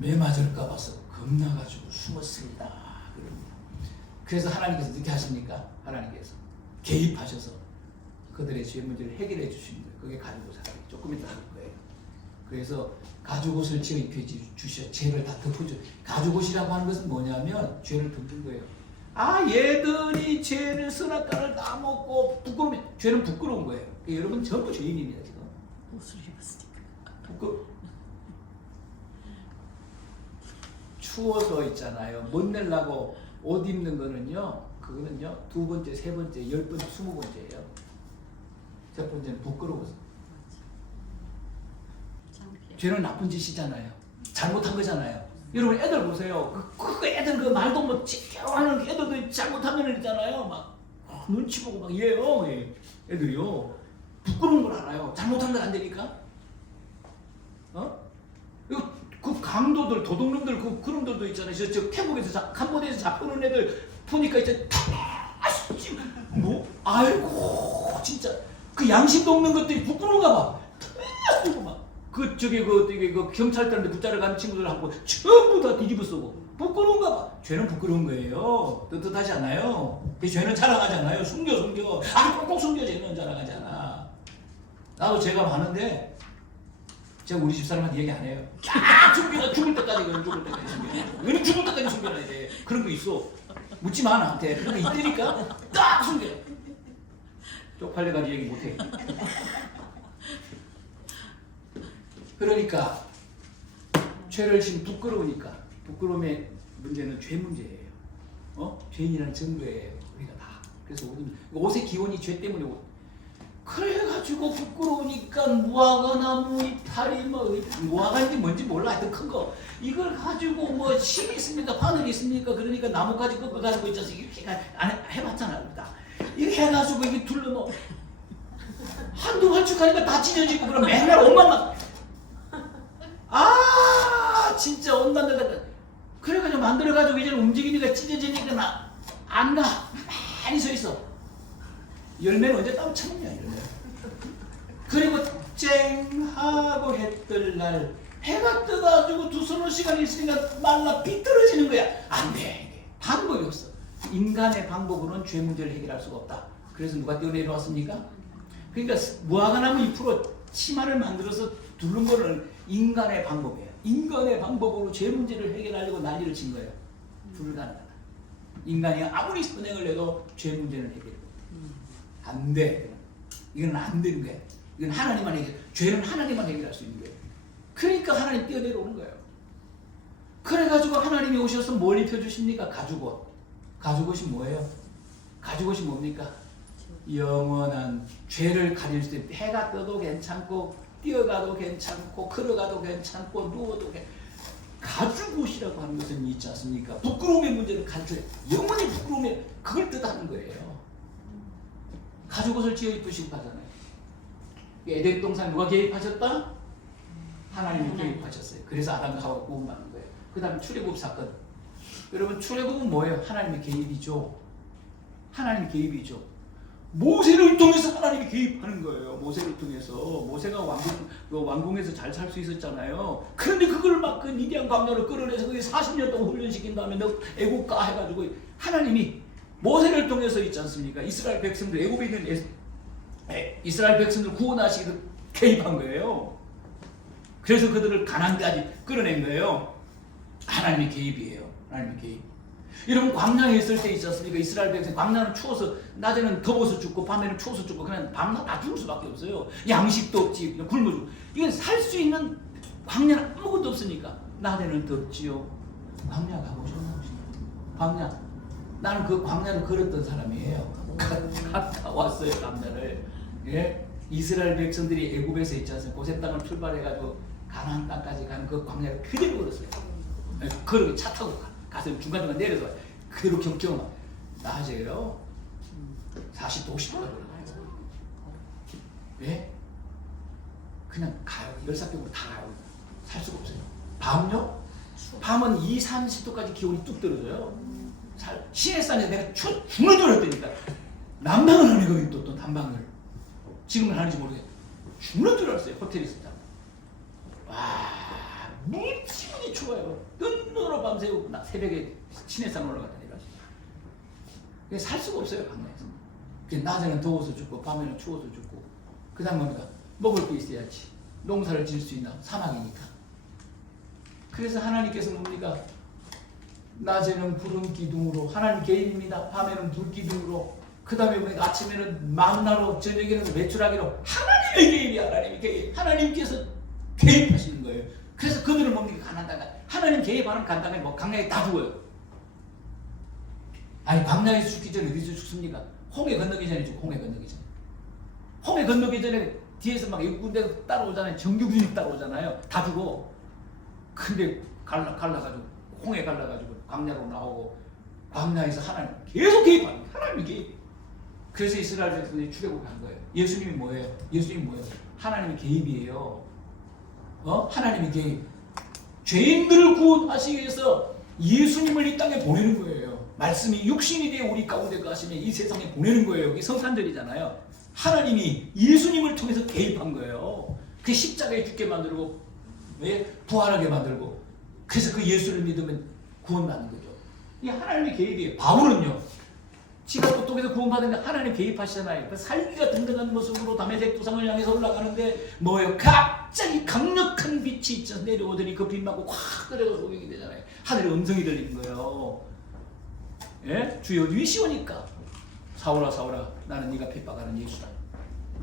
매 맞을까 봐서 겁나가지고 숨었습니다. 그래서 하나님께서 어떻게 하십니까? 하나님께서 개입하셔서 그들의 죄 문제를 해결해 주시는 거예요. 그게 가죽옷 사람이 조금 이따 할 거예요. 그래서 가죽옷을 지어입혀 주셔 죄를 다 덮어줘. 가죽옷이라고 하는 것은 뭐냐면 죄를 덮는 거예요. 아, 얘들이 죄를 선악과를 다 먹고 부끄러우면 죄는 부끄러운 거예요. 그러니까 여러분 전부 죄인입니다. 지금 옷을 입었으니까. 추워서 있잖아요. 못 내려고 옷 입는 거는요. 그거는요. 2번째, 3번째, 10번째, 20번째예요. 첫 번째는 부끄러워서. 죄는 나쁜 짓이잖아요. 잘못한 거잖아요. 여러분 애들 보세요. 그 애들 그 말도 못 지켜 하는 애들도 잘못하면 있잖아요. 막 눈치 보고 막 이래요. 애들이요. 부끄러운 걸 알아요. 잘못한 건 안 되니까. 그 강도들, 도둑놈들, 그런 들도 있잖아요. 저 태국에서, 캄보디아에서 잡혀놓은 애들 보니까 이제 아이고 진짜 그 양심 없는 것들이 부끄러운가 봐. 막 그 경찰들한테 붙잡으러 간 친구들하고 전부 다 뒤집어 쓰고 부끄러운가 봐. 죄는 부끄러운 거예요. 떳떳하지 않아요. 그 죄는 자랑하잖아요. 숨겨. 꼭 숨겨. 죄는 자랑하잖아. 나도 죄가 많은데 제가 우리 집사람한테 얘기 안 해요. 딱 숨겨. 죽을 때까지 숨겨. 왜 죽을 때까지 숨겨놔야 돼. 그런 거 있어. 묻지 마 나한테. 그런 거 있다니까. 딱 숨겨. 쪽팔려가지고 얘기 못해. 그러니까 죄를 지금 부끄러움의 문제는 죄 문제예요. 죄인이라는 증거예요. 우리가 다. 그래서 옷의 기원이 죄 때문에 그래가지고 부끄러우니까 무화과나무 이파리 무화과인지 뭔지 몰라. 하여튼 큰 거 이걸 가지고 뭐 심이 있습니까? 바늘이 있습니까? 그러니까 나무까지 꺾어가지고 있어서 이렇게 해봤잖아. 이렇게 해가지고 이게 둘러놓고 한두 발축하니까 다 찢어지고 그럼 맨날 옷만 진짜 옷만 그래가지고 만들어가지고 이제 움직이니까 찢어지니까 안 가. 많이 서 있어. 열매는 언제 따로 쳐먹냐 열매. 그리고 쨍 하고 해 뜰 날 해가 떠가지고 2-3시간 있으니까 말라 비틀어지는 거야. 안 돼. 방법이 없어. 인간의 방법으로는 죄 문제를 해결할 수가 없다. 그래서 누가 뛰어내려왔습니까? 그러니까 무화과나무 잎으로 치마를 만들어서 두른 거는 인간의 방법이에요. 인간의 방법으로 죄 문제를 해결하려고 난리를 친 거예요. 불가능하다. 인간이 아무리 선행을 해도 죄 문제는 해결 못해. 안 돼. 이건 안 되는 거야. 이건 하나님만 해결. 죄는 하나님만 해결할 수 있는 거예요. 그러니까 하나님 뛰어내려오는 거예요. 그래가지고 하나님이 오셔서 뭘 입혀주십니까? 가죽옷. 가죽옷이 뭐예요? 가죽옷이 뭡니까? 영원한 죄를 가릴 수 있는 해가 떠도 괜찮고 뛰어가도 괜찮고 걸어가도 괜찮고 누워도 괜찮고 가죽옷이라고 하는 것은 있지 않습니까? 부끄러움의 문제를 가르쳐요. 영원히 부끄러움에 그걸 뜻하는 거예요. 가죽옷을 지어 입으시고 가잖아요. 에덴 동산 누가 개입하셨다? 하나님이 개입하셨어요. 그래서 아담과 하와가 구원받는 거예요. 그 다음에 출애굽 사건. 여러분 출애굽은 뭐예요? 하나님의 개입이죠. 하나님의 개입이죠. 모세를 통해서 하나님이 개입하는 거예요. 모세를 통해서. 모세가 왕궁에서 잘 살 수 있었잖아요. 그런데 그걸 막 그 미디안 광야로 끌어내서 그게 40년 동안 훈련시킨 다음에 너 애국 가 해가지고 하나님이 모세를 통해서 있지 않습니까? 이스라엘 백성들 애국에 있는 이스라엘 백성들 구원하시기도 개입한 거예요. 그래서 그들을 가나안까지 끌어낸 거예요. 하나님의 개입이에요. 하나님의 개입. 여러분 광야에 있을 때 있지 않습니까? 이스라엘 백성 광야는 추워서 낮에는 더워서 죽고 밤에는 추워서 죽고 그냥 밤낮 다 죽을 수밖에 없어요. 양식도 없지 굶어 죽고. 이건 살 수 있는 광야는 아무것도 없으니까 낮에는 덥지요. 광야 가보셨나? 광야. 나는 그 광야를 걸었던 사람이에요. 갔다 왔어요, 광야를. 예? 이스라엘 백성들이 애굽에서 있지 않습니까? 고센 땅을 출발해가지고 가나안 땅까지 가는 그 광야를 그대로 걸었어요. 걸어 차 타고 가서 중간중간 내려서 그대로 경경 낮에요. 40도 50도가 걸어요. 예? 그냥 가요. 열사병으로 다 가요. 살 수가 없어요. 밤요? 밤은 2, 30도까지 기온이 뚝 떨어져요. 시내산에서 내가 죽는 줄 알았다니까. 난방을 하네 거기 또 난방을. 지금은 하는지 모르겠어요. 죽는 줄 알았어요. 호텔에 있었다. 와, 무지무지 추워요. 뜬눈으로 밤새고 새벽에 시내산 올라갔다니까. 살 수가 없어요, 강남에서. 낮에는 더워서 죽고 밤에는 추워서 죽고. 그 다음 뭡니까? 먹을 게 있어야지. 농사를 지을 수 있나? 사막이니까. 그래서 하나님께서 뭡니까? 낮에는 구름 기둥으로 하나님 개입입니다. 밤에는 불 기둥으로. 그 다음에 보니까 아침에는 만나로, 저녁에는 메추라기로. 하나님의 개입이야. 하나님의 개입. 하나님께서 개입하시는 거예요. 그래서 그들은 뭡니까? 가난다가. 하나님 개입하는 간단하게 뭐 강야에 다 죽어요. 아니 광야에서 죽기 전에 어디서 죽습니까? 홍해 건너기 전에 죽고. 홍해 건너기 전에. 홍해 건너기 전에 뒤에서 막 군대 따라오잖아요. 정규군이 따라오잖아요. 다 죽어. 근데 갈라가지고 홍해 갈라가지고 광야로 나오고 광야에서 하나님 계속 개입합니다. 하나님이 개입. 그래서 이스라엘 백성들이 출애굽한 거예요. 예수님이 뭐예요? 예수님이 뭐예요? 하나님의 개입이에요. 하나님의 개입. 죄인들을 구원하시기 위해서 예수님을 이 땅에 보내는 거예요. 말씀이 육신이 되어 우리 가운데 가시면 이 세상에 보내는 거예요. 여기 성산절이잖아요. 하나님이 예수님을 통해서 개입한 거예요. 그 십자가에 죽게 만들고 부활하게 만들고. 그래서 그 예수를 믿으면 구원받는 거죠. 이 하나님의 개입이에요. 바울은요, 지가 똑똑해서 구원받는데 하나님 개입하시잖아요. 그 살기가 등등한 모습으로 다메섹 도상을 향해서 올라가는데 뭐예요? 갑자기 강력한 빛이 있죠. 내려오더니 그 빛 맞고 확 끓여서 소경이 되잖아요. 하늘의 음성이 들리는 거예요. 예? 주여 위시오니까 사울아 사울아 나는 네가 핍박하는 예수다.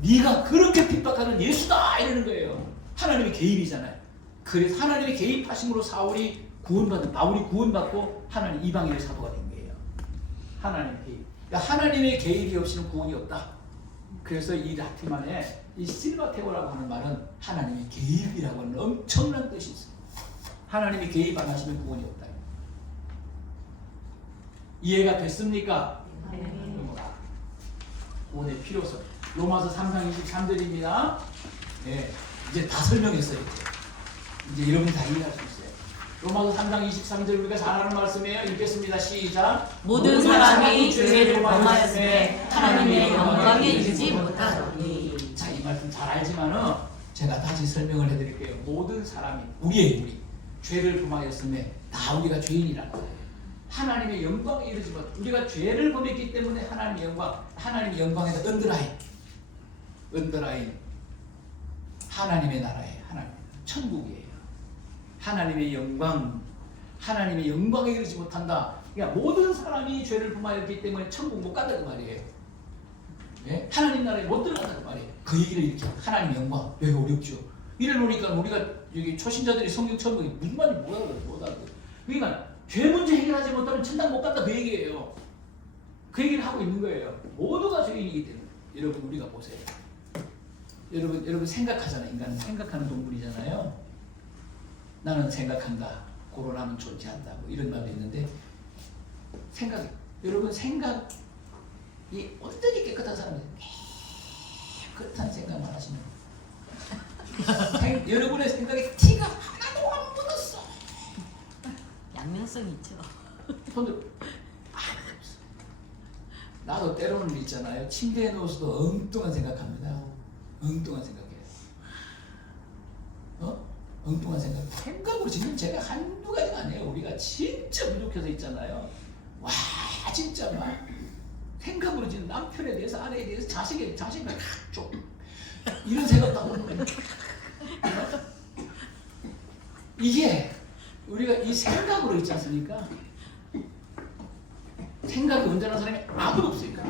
네가 그렇게 핍박하는 예수다 이러는 거예요. 하나님의 개입이잖아요. 그래서 하나님의 개입하심으로 바울이 구원받고 하나님 이방인의 사도가 된 거예요. 하나님의 개입. 그러니까 하나님의 개입이 없이는 구원이 없다. 그래서 이 라틴말에 이 실바테오라고 하는 말은 하나님의 개입이라고 하는 엄청난 뜻이 있어요. 하나님이 개입 안 하시면 구원이 없다. 이해가 됐습니까? 구원의 필요성. 로마서 3장 23절입니다. 네, 이제 다 설명했어요. 이제 여러분이 다 이해할 수 있어요. 로마서 3장 23절 우리가 잘 아는 말씀이에요. 읽겠습니다. 시작. 모든 사람이 죄를 범하였으되 하나님의 영광에 이르지 못하더니. 자, 이 말씀 잘 알지만은 제가 다시 설명을 해드릴게요. 모든 사람이 우리 죄를 범하였으며 다 우리가 죄인이라는 거예요. 하나님의 영광에 이르지 못. 우리가 죄를 범했기 때문에 하나님의 영광에서 언더라인 하나님의 나라에 하나님 천국이에요. 하나님의 영광에 이르지 못한다. 그러니까 모든 사람이 죄를 범하였기 때문에 천국 못 간다는 말이에요. 네? 하나님 나라에 못 들어간다는 말이에요. 그 얘기를 이렇게 하나님의 영광 여기 어렵죠. 이래 놓으니까 우리가 여기 초신자들이 성경 처음 보기 무슨 말인지 못하고. 그러니까 죄 문제 해결하지 못하면 천당 못 간다 그 얘기예요. 그 얘기를 하고 있는 거예요. 모두가 죄인이기 때문에. 여러분 우리가 보세요. 여러분 생각하잖아요. 인간은 생각하는 동물이잖아요. 나는 생각한다. 고로나면 존재한다. 뭐 이런 말도 있는데 여러분 생각이 완전히 깨끗한 사람이 깨끗한 생각만 하시면 여러분의 생각에 티가 하나도 안 묻었어. 양면성 있죠. 손들 나도 때로는 있잖아요. 침대에 누워서도 엉뚱한 생각합니다. 엉뚱한 생각해요. 엉뚱한 생각으로 지금 제가 한두 가지가 아니에요. 우리가 진짜 부족해서 있잖아요. 와 진짜 막 생각으로 지금 남편에 대해서 아내에 대해서 자식을 좀 이런 생각도 하고 있는 거예요. 이게 우리가 이 생각으로 있지 않습니까? 생각이 온전한 사람이 아무도 없으니까.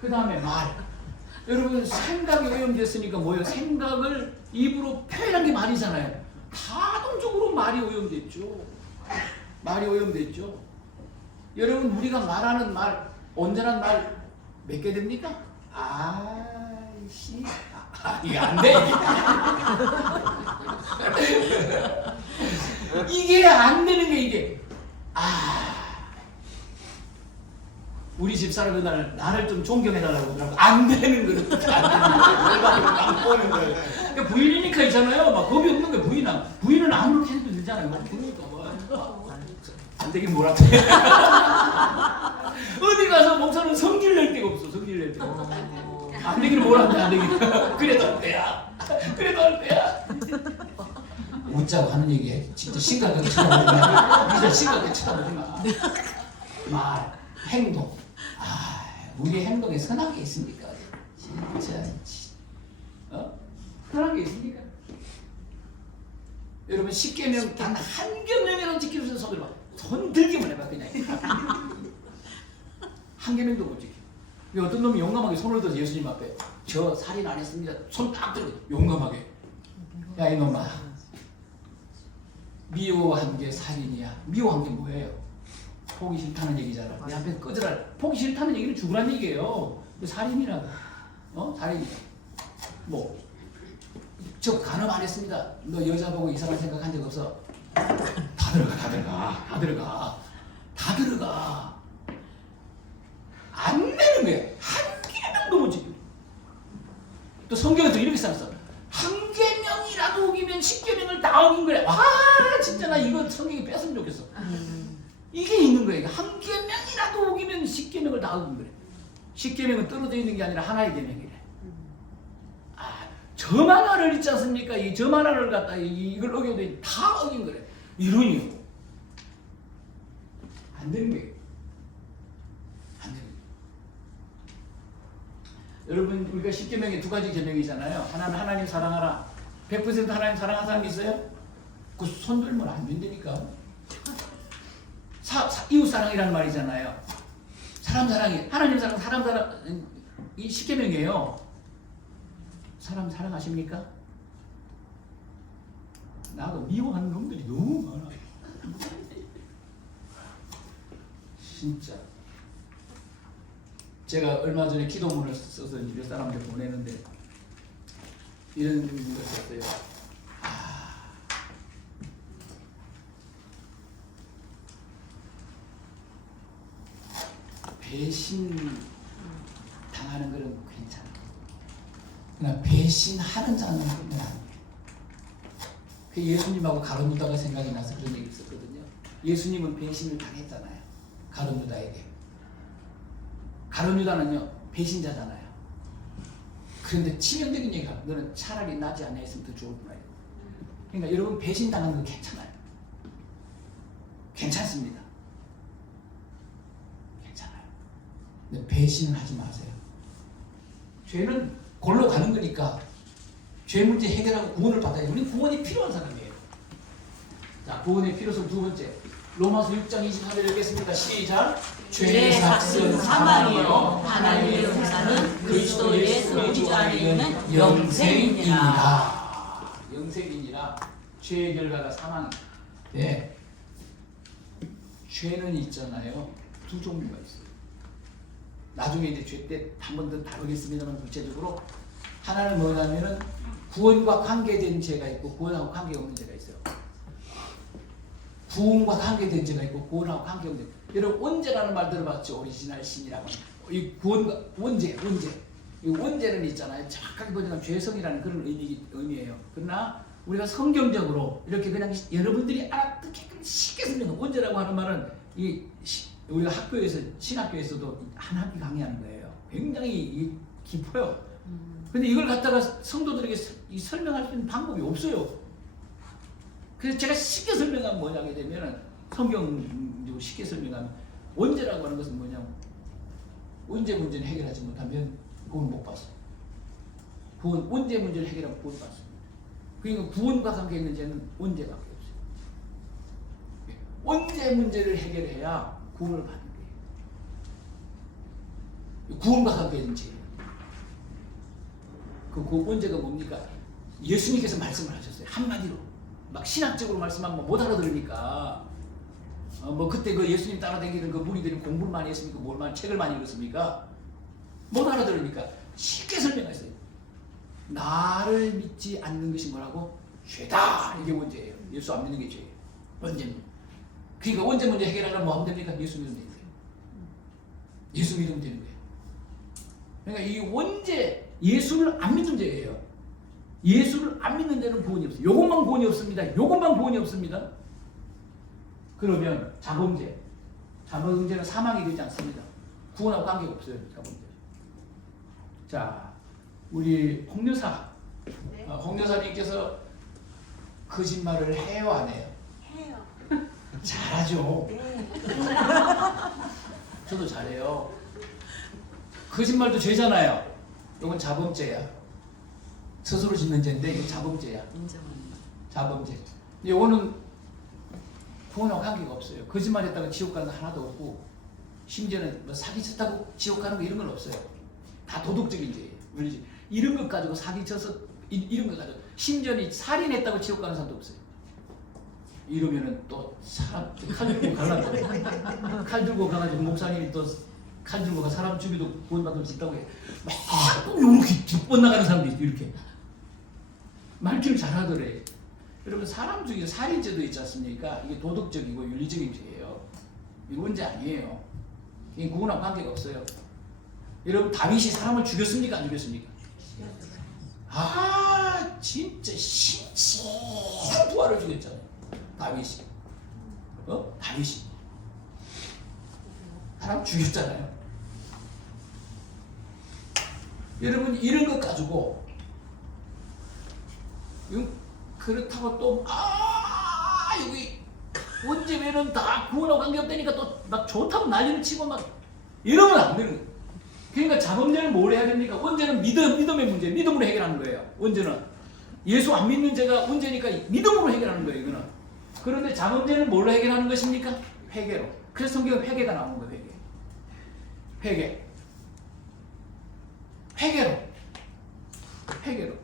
그 다음에 말. 여러분 생각이 오염됐으니까 뭐예요? 생각을 입으로 표현한 게 말이잖아요. 자동적으로 말이 오염됐죠. 말이 오염됐죠. 여러분 우리가 말하는 말, 온전한 말 몇 개 됩니까? 아이씨, 이게 안 돼. 이게 안 되는 게 이게 우리 집사람 그날 나를 좀 존경해달라고 그러고 안 되는 거는 어떻게 안 되는 거야. 안 보는 거예요. 그러니까 부인이니까 있잖아요. 막 겁이 없는 거예요. 부인은 아무렇게 해도 되잖아요. 막 그러니까 안 되긴 뭐라 돼. 어디 가서 목사는 성질 낼 데가 없어. 성질 낼 데가 없어. 안 되기는 뭐라 안 돼. 안 되기는. 그래도 할 거야. 그래도 할 거야. 웃자고 하는 얘기에 진짜 심각하게 쳐다보지 마. 진짜 심각하게 쳐다보지 마. 말, 행동. 우리 행동에 선한 게 있습니까? 진짜. 선한 게 있습니까? 여러분 10계명 단 한 계명이라도 지킬 수 있는 손 들어봐. 손 들기만 해봐 그냥. 한 계명도 못 지켜. 어떤 놈이 용감하게 손을 들어서 예수님 앞에 저 살인 안 했습니다. 손 딱 들고 용감하게. 야 이놈아. 미워한 게 살인이야. 미워한 게 뭐예요? 보기 싫다는 얘기잖아. 내 앞에 꺼져라. 보기 싫다는 얘기는 죽으란 얘기예요. 살인이라고. 살인이야. 저 간음 안 했습니다. 너 여자 보고 이상한 생각 한 적 없어? 다 들어가. 안 되는 거야. 한 계명도 못 지켜. 또 성경에도 이렇게 써놨어. 한 계명이라도 어기면 10계명을 다 어긴 거야. 진짜 나 이거 성경에 뺐으면 좋겠어. 이게 있는 거예요. 한 계명이라도 어기면 10계명을 다 어긴 거래. 10계명은 떨어져 있는 게 아니라 하나의 계명이래. 점 하나를 있지 않습니까? 이 점 하나를 갖다 이걸 어겨도 다 어긴 거래. 이론이요. 안 되는 거예요. 안 되는 거예요. 여러분 우리가 10계명에 두 가지 계명이잖아요. 하나는 하나님 사랑하라. 100% 하나님 사랑하는 사람이 있어요? 그 손 들면 안 된다니까. 이웃 사랑이라는 말이잖아요. 사람 사랑이 하나님 사랑, 사람 사랑 이 10계명이에요. 사람 사랑하십니까? 나도 미워하는 놈들이 너무 많아. 진짜. 제가 얼마 전에 기도문을 써서 몇 사람들 보내는데 이런 걸 썼어요. 배신 당하는 거는 괜찮아. 그러나 배신하는 자는 그러면 안 돼. 그 예수님하고 가룟 유다가 생각이 나서 그런 얘기 있었거든요. 예수님은 배신을 당했잖아요. 가룟 유다에게. 가룟 유다는요 배신자잖아요. 그런데 치명적인 얘기가 너는 차라리 나지 않아 있으면 더 좋을 거예요. 그러니까 여러분 배신 당하는 거 괜찮아요. 괜찮습니다. 괜찮아요. 근데 배신을 하지 마세요. 죄는 골로 가는 거니까 죄 문제 해결하고 구원을 받아야 돼요. 우리는 구원이 필요한 사람이에요. 자, 구원의 필요성 두 번째. 로마서 6장 24절 읽겠습니다. 시작. 죄의 삭은 사망이요 하나님의 생사는 그리스도 예수 우리 안에 있는 영생이니라. 영생이니라. 죄의 결과가 사망이에요. 네. 죄는 있잖아요. 두 종류가 있어요. 나중에 이제 죄 때 한 번 더 다루겠습니다만 구체적으로 하나는 뭐냐면은 구원과 관계된 죄가 있고 구원하고 관계가 없는 죄가 있어요. 구원과 관계된 죄가 있고 구원하고 관계없는 죄. 여러분 원죄라는 말 들어봤죠? 오리지널 신이라고. 이 구원과 원죄. 이 원죄는 있잖아요. 정확하게 보자면 죄성이라는 그런 의미예요. 그러나 우리가 성경적으로 이렇게 그냥 여러분들이 알아듣게끔 쉽게 설명해. 원죄라고 하는 말은 우리가 학교에서 신학교에서도 한 학기 강의하는 거예요. 굉장히 깊어요. 근데 이걸 갖다가 성도들에게 설명할 수 있는 방법이 없어요. 그래서 제가 쉽게 설명하면 뭐냐게 되면은 성경적으로 쉽게 설명하면 원죄라고 하는 것은 뭐냐면 원죄 문제를 해결하지 못하면 구원 못 받습니다. 원죄 문제를 해결하면 구원 받습니다. 그러니까 구원과 관계 있는 죄는 원죄밖에 없어요. 원죄 문제를 해결해야 구원을 받는 거예요. 구원과 관계 있는 죄. 그 원죄가 뭡니까? 예수님께서 말씀을 하셨어요. 한마디로. 막 신학적으로 말씀하면 못 알아들으니까. 뭐 그때 그 예수님 따라다니던 그 무리들이 공부를 많이 했습니까? 뭘 많이 책을 많이 읽었습니까? 못 알아들으니까 쉽게 설명했어요. 나를 믿지 않는 것이 뭐라고? 죄다. 이게 문제예요. 예수 안 믿는 게 죄예요. 원죄입니다. 그러니까 원죄 문제 해결하려면 뭐 하면 됩니까? 예수 믿으면 되는 거예요. 예수 믿으면 되는 거예요. 그러니까 이 원죄, 예수를 안 믿는 죄예요. 예수를 안 믿는 데는 구원이 없어요. 요것만 구원이 없습니다. 요것만 구원이 없습니다. 그러면 자범죄. 자범죄는 사망이 되지 않습니다. 구원하고 관계가 없어요. 자범죄. 자, 우리 홍여사. 네. 홍여사님께서 거짓말을 해요, 안 해요? 해요. 잘하죠. 네. 저도 잘해요. 거짓말도 죄잖아요. 이건 자범죄야. 스스로 짓는 죄인데 이건 자범죄야. 인정합니다. 자범죄. 이거는 구원하고 관계가 없어요. 거짓말했다가 지옥 가는 거 하나도 없고, 심지어는 뭐 사기쳤다고 지옥 가는 거 이런 건 없어요. 다 도덕적인 죄예요. 물리지. 이런 것 가지고 사기쳐서 이런 것 가지고 심지어는 살인했다고 지옥 가는 사람도 없어요. 이러면은 또 사람 칼 들고 가려고 칼 들고 가가지고 목사님이 또 칼 들고 가 사람 죽이도 구원받을 수 있다고 해. 막또 이렇게 뒷번나가는 사람도 있고 이렇게 말귀를 잘하더래. 여러분 사람 죽이고 살인죄도 있지 않습니까? 이게 도덕적이고 윤리적인 죄예요. 이거 원죄 아니에요. 이게 구원하고 관계가 없어요. 여러분 다윗이 사람을 죽였습니까? 안 죽였습니까? 아 진짜 신치한 부하를 죽였잖아요. 다윗이. 다윗이. 사람 죽였잖아요. 여러분 이런 것 가지고 그렇다고 또 여기 원죄면은 다 구원하고 관계없다니까 또 막 좋다고 난리를 치고 막 이러면 안 되는 거예요. 그러니까 자범죄는 뭘 해야 됩니까? 원죄는 믿음의 문제, 믿음으로 해결하는 거예요. 원죄는 예수 안 믿는 죄가 원죄니까 믿음으로 해결하는 거예요. 이거는. 그런데 자범죄는 뭘로 해결하는 것입니까? 회개로. 그래서 성경에 회개가 나오는 거예요. 회개. 회개로.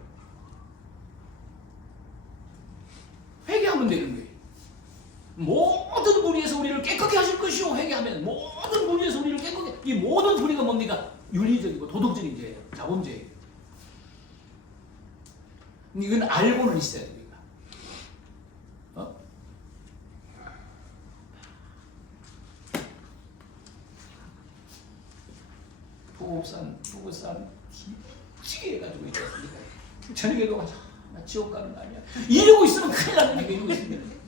회개하면 되는 거예요. 모든 불의에서 우리를 깨끗게 하실 것이요. 회개하면 모든 불의에서 우리를 깨끗게. 이 모든 불의가 뭡니까? 윤리적이고 도덕적인 죄예요. 자범죄예요. 이건 알고는 있어야 됩니다. 부부산 기지개 해가지고 있지 않습니까? 저녁에도 가서 나 지옥 가는 거 아니야? 이러고 있으면 큰일 나는 게 이러고 있으면.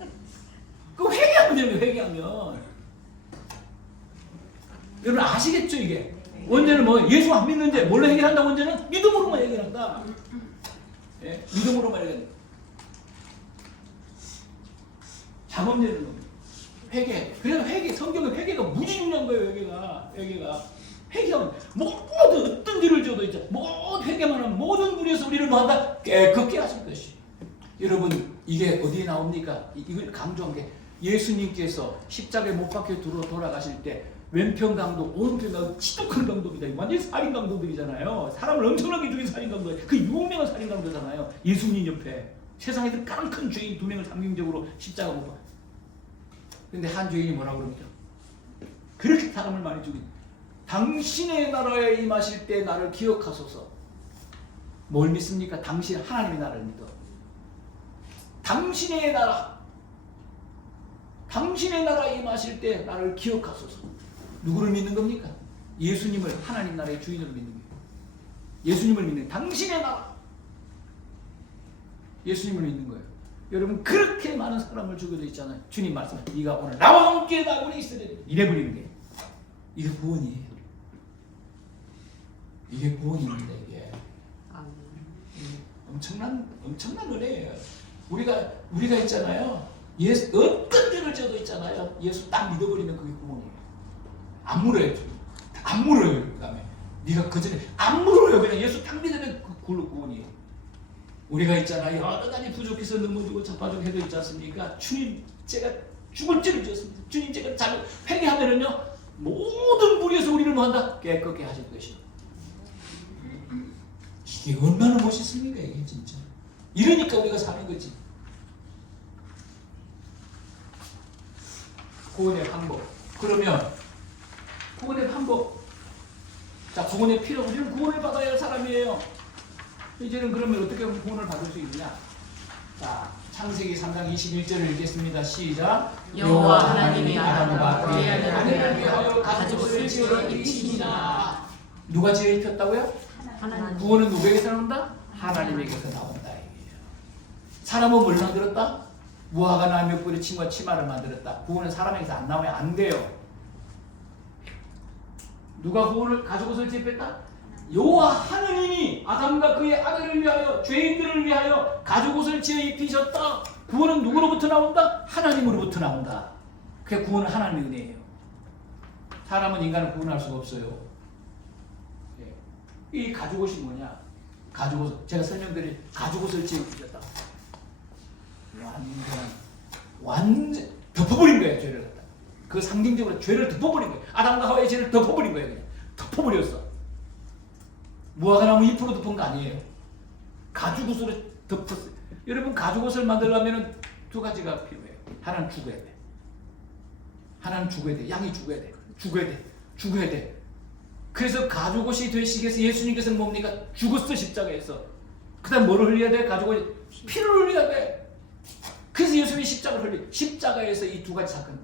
그거 회개하면 되는 거예요. 회개하면. 여러분 아시겠죠 이게? 원죄는 뭐 예수 안 믿는데 뭘로 해결한다? 원죄는 믿음으로만 해결한다. 예? 믿음으로만 해결한다. 자범죄는 뭐 회개. 그래서 회개, 성경은 회개가 무지 중요한 거예요. 회개가. 회개하면 모든 어떤 죄를 져도 있죠. 모든 회개만 하면 모든 불의에서 우리를 뭐한다? 깨끗게 하실 것이. 여러분 이게 어디에 나옵니까? 이걸 강조한 게 예수님께서 십자가에 못 박혀 돌아가실 때 왼편 강도, 오른편 강도, 지독한 강도입니다. 완전히 살인 강도들이잖아요. 사람을 엄청나게 죽인 살인 강도. 그 유명한 살인 강도잖아요. 예수님 옆에 세상에서 가장 큰 죄인 두 명을 상징적으로 십자가 못 박혀. 근데 한 죄인이 뭐라고 그럽니까? 그렇게 사람을 많이 죽인. 당신의 나라에 임하실 때 나를 기억하소서. 뭘 믿습니까? 당신 하나님의 나라를 믿어. 당신의 나라에 임하실 때 나를 기억하소서. 누구를 믿는 겁니까? 예수님을 하나님 나라의 주인으로 믿는 거예요. 예수님을 믿는 당신의 나라. 예수님을 믿는 거예요. 여러분 그렇게 많은 사람을 죽여도 있잖아요. 주님 말씀은 네가 오늘 나와 함께 나오니 있으리. 이래 버리는 게 이게 구원이에요. 이게 구원입니다. 이게 엄청난 은혜예요. 우리가 있잖아요. 예수 어떤 죄를 져도 있잖아요. 예수 딱 믿어버리면 그게 구원이에요. 안 물어요. 안 물어요. 그다음에 네가 그 전에 안 물어요. 그냥 예수 딱 믿으면 그 구원이에요. 우리가 있잖아요. 여러 가지 부족해서 넘어지고 자빠지고 해도 있지 않습니까? 주님 제가 죽을 죄를 지었습니다. 주님 제가 잘 회개하면은요 모든 불의에서 우리를 뭐한다? 깨끗게 하실 것이요. 이게 얼마나 멋있습니까? 이게 진짜. 이러니까 우리가 사는 거지. 구원의 방법. 그러면 구원의 방법. 자, 구원의 필요. 우리는 구원을 받아야 할 사람이에요. 이제는 그러면 어떻게 구원을 받을 수 있느냐? 자, 창세기 3장 21절을 읽겠습니다. 시작. 여호와 하나님이 아담과 그의 아내를 위하여 가죽옷을 지어 입히시니라. 누가 지어 입혔다고요? 하나님. 구원은 누구에게서 나온다? 하나님에게서 나온다. 이게요. 사람은 뭘 만들었다? 무화과 나무 몇 뿌리 친과 치마를 만들었다. 구원은 사람에게서 안 나오면 안 돼요. 누가 구원을 가죽옷을 지었다? 여호와 하나님이 아담과 그의 아내를 위하여 죄인들을 위하여 가죽옷을 지어 입히셨다. 구원은 누구로부터 나온다? 하나님으로부터 나온다. 그게 구원은 하나님의 은혜예요. 사람은 인간을 구원할 수가 없어요. 이 가죽옷이 뭐냐? 가죽옷, 제가 설명드린 가죽옷을 지어 입히셨다. 완전 덮어버린 거예요. 죄를 갖다. 그 상징적으로 죄를 덮어버린 거예요. 아담과 하와의 죄를 덮어버린 거예요. 그냥 덮어버렸어. 무화과나무 잎으로 덮은 거 아니에요. 가죽옷으로 덮었어요. 여러분, 가죽옷을 만들려면 두 가지가 필요해요. 하나는 죽어야 돼. 하나는 죽어야 돼. 양이 죽어야 돼. 죽어야 돼. 죽어야 돼. 그래서 가죽옷이 되시기 위해서 예수님께서는 뭡니까? 죽었어, 십자가에서. 그 다음 뭐를 흘려야 돼? 가죽옷이 피를 흘려야 돼. 그래서 예수님이 십자가를 흘려. 십자가에서 이 두 가지 사건.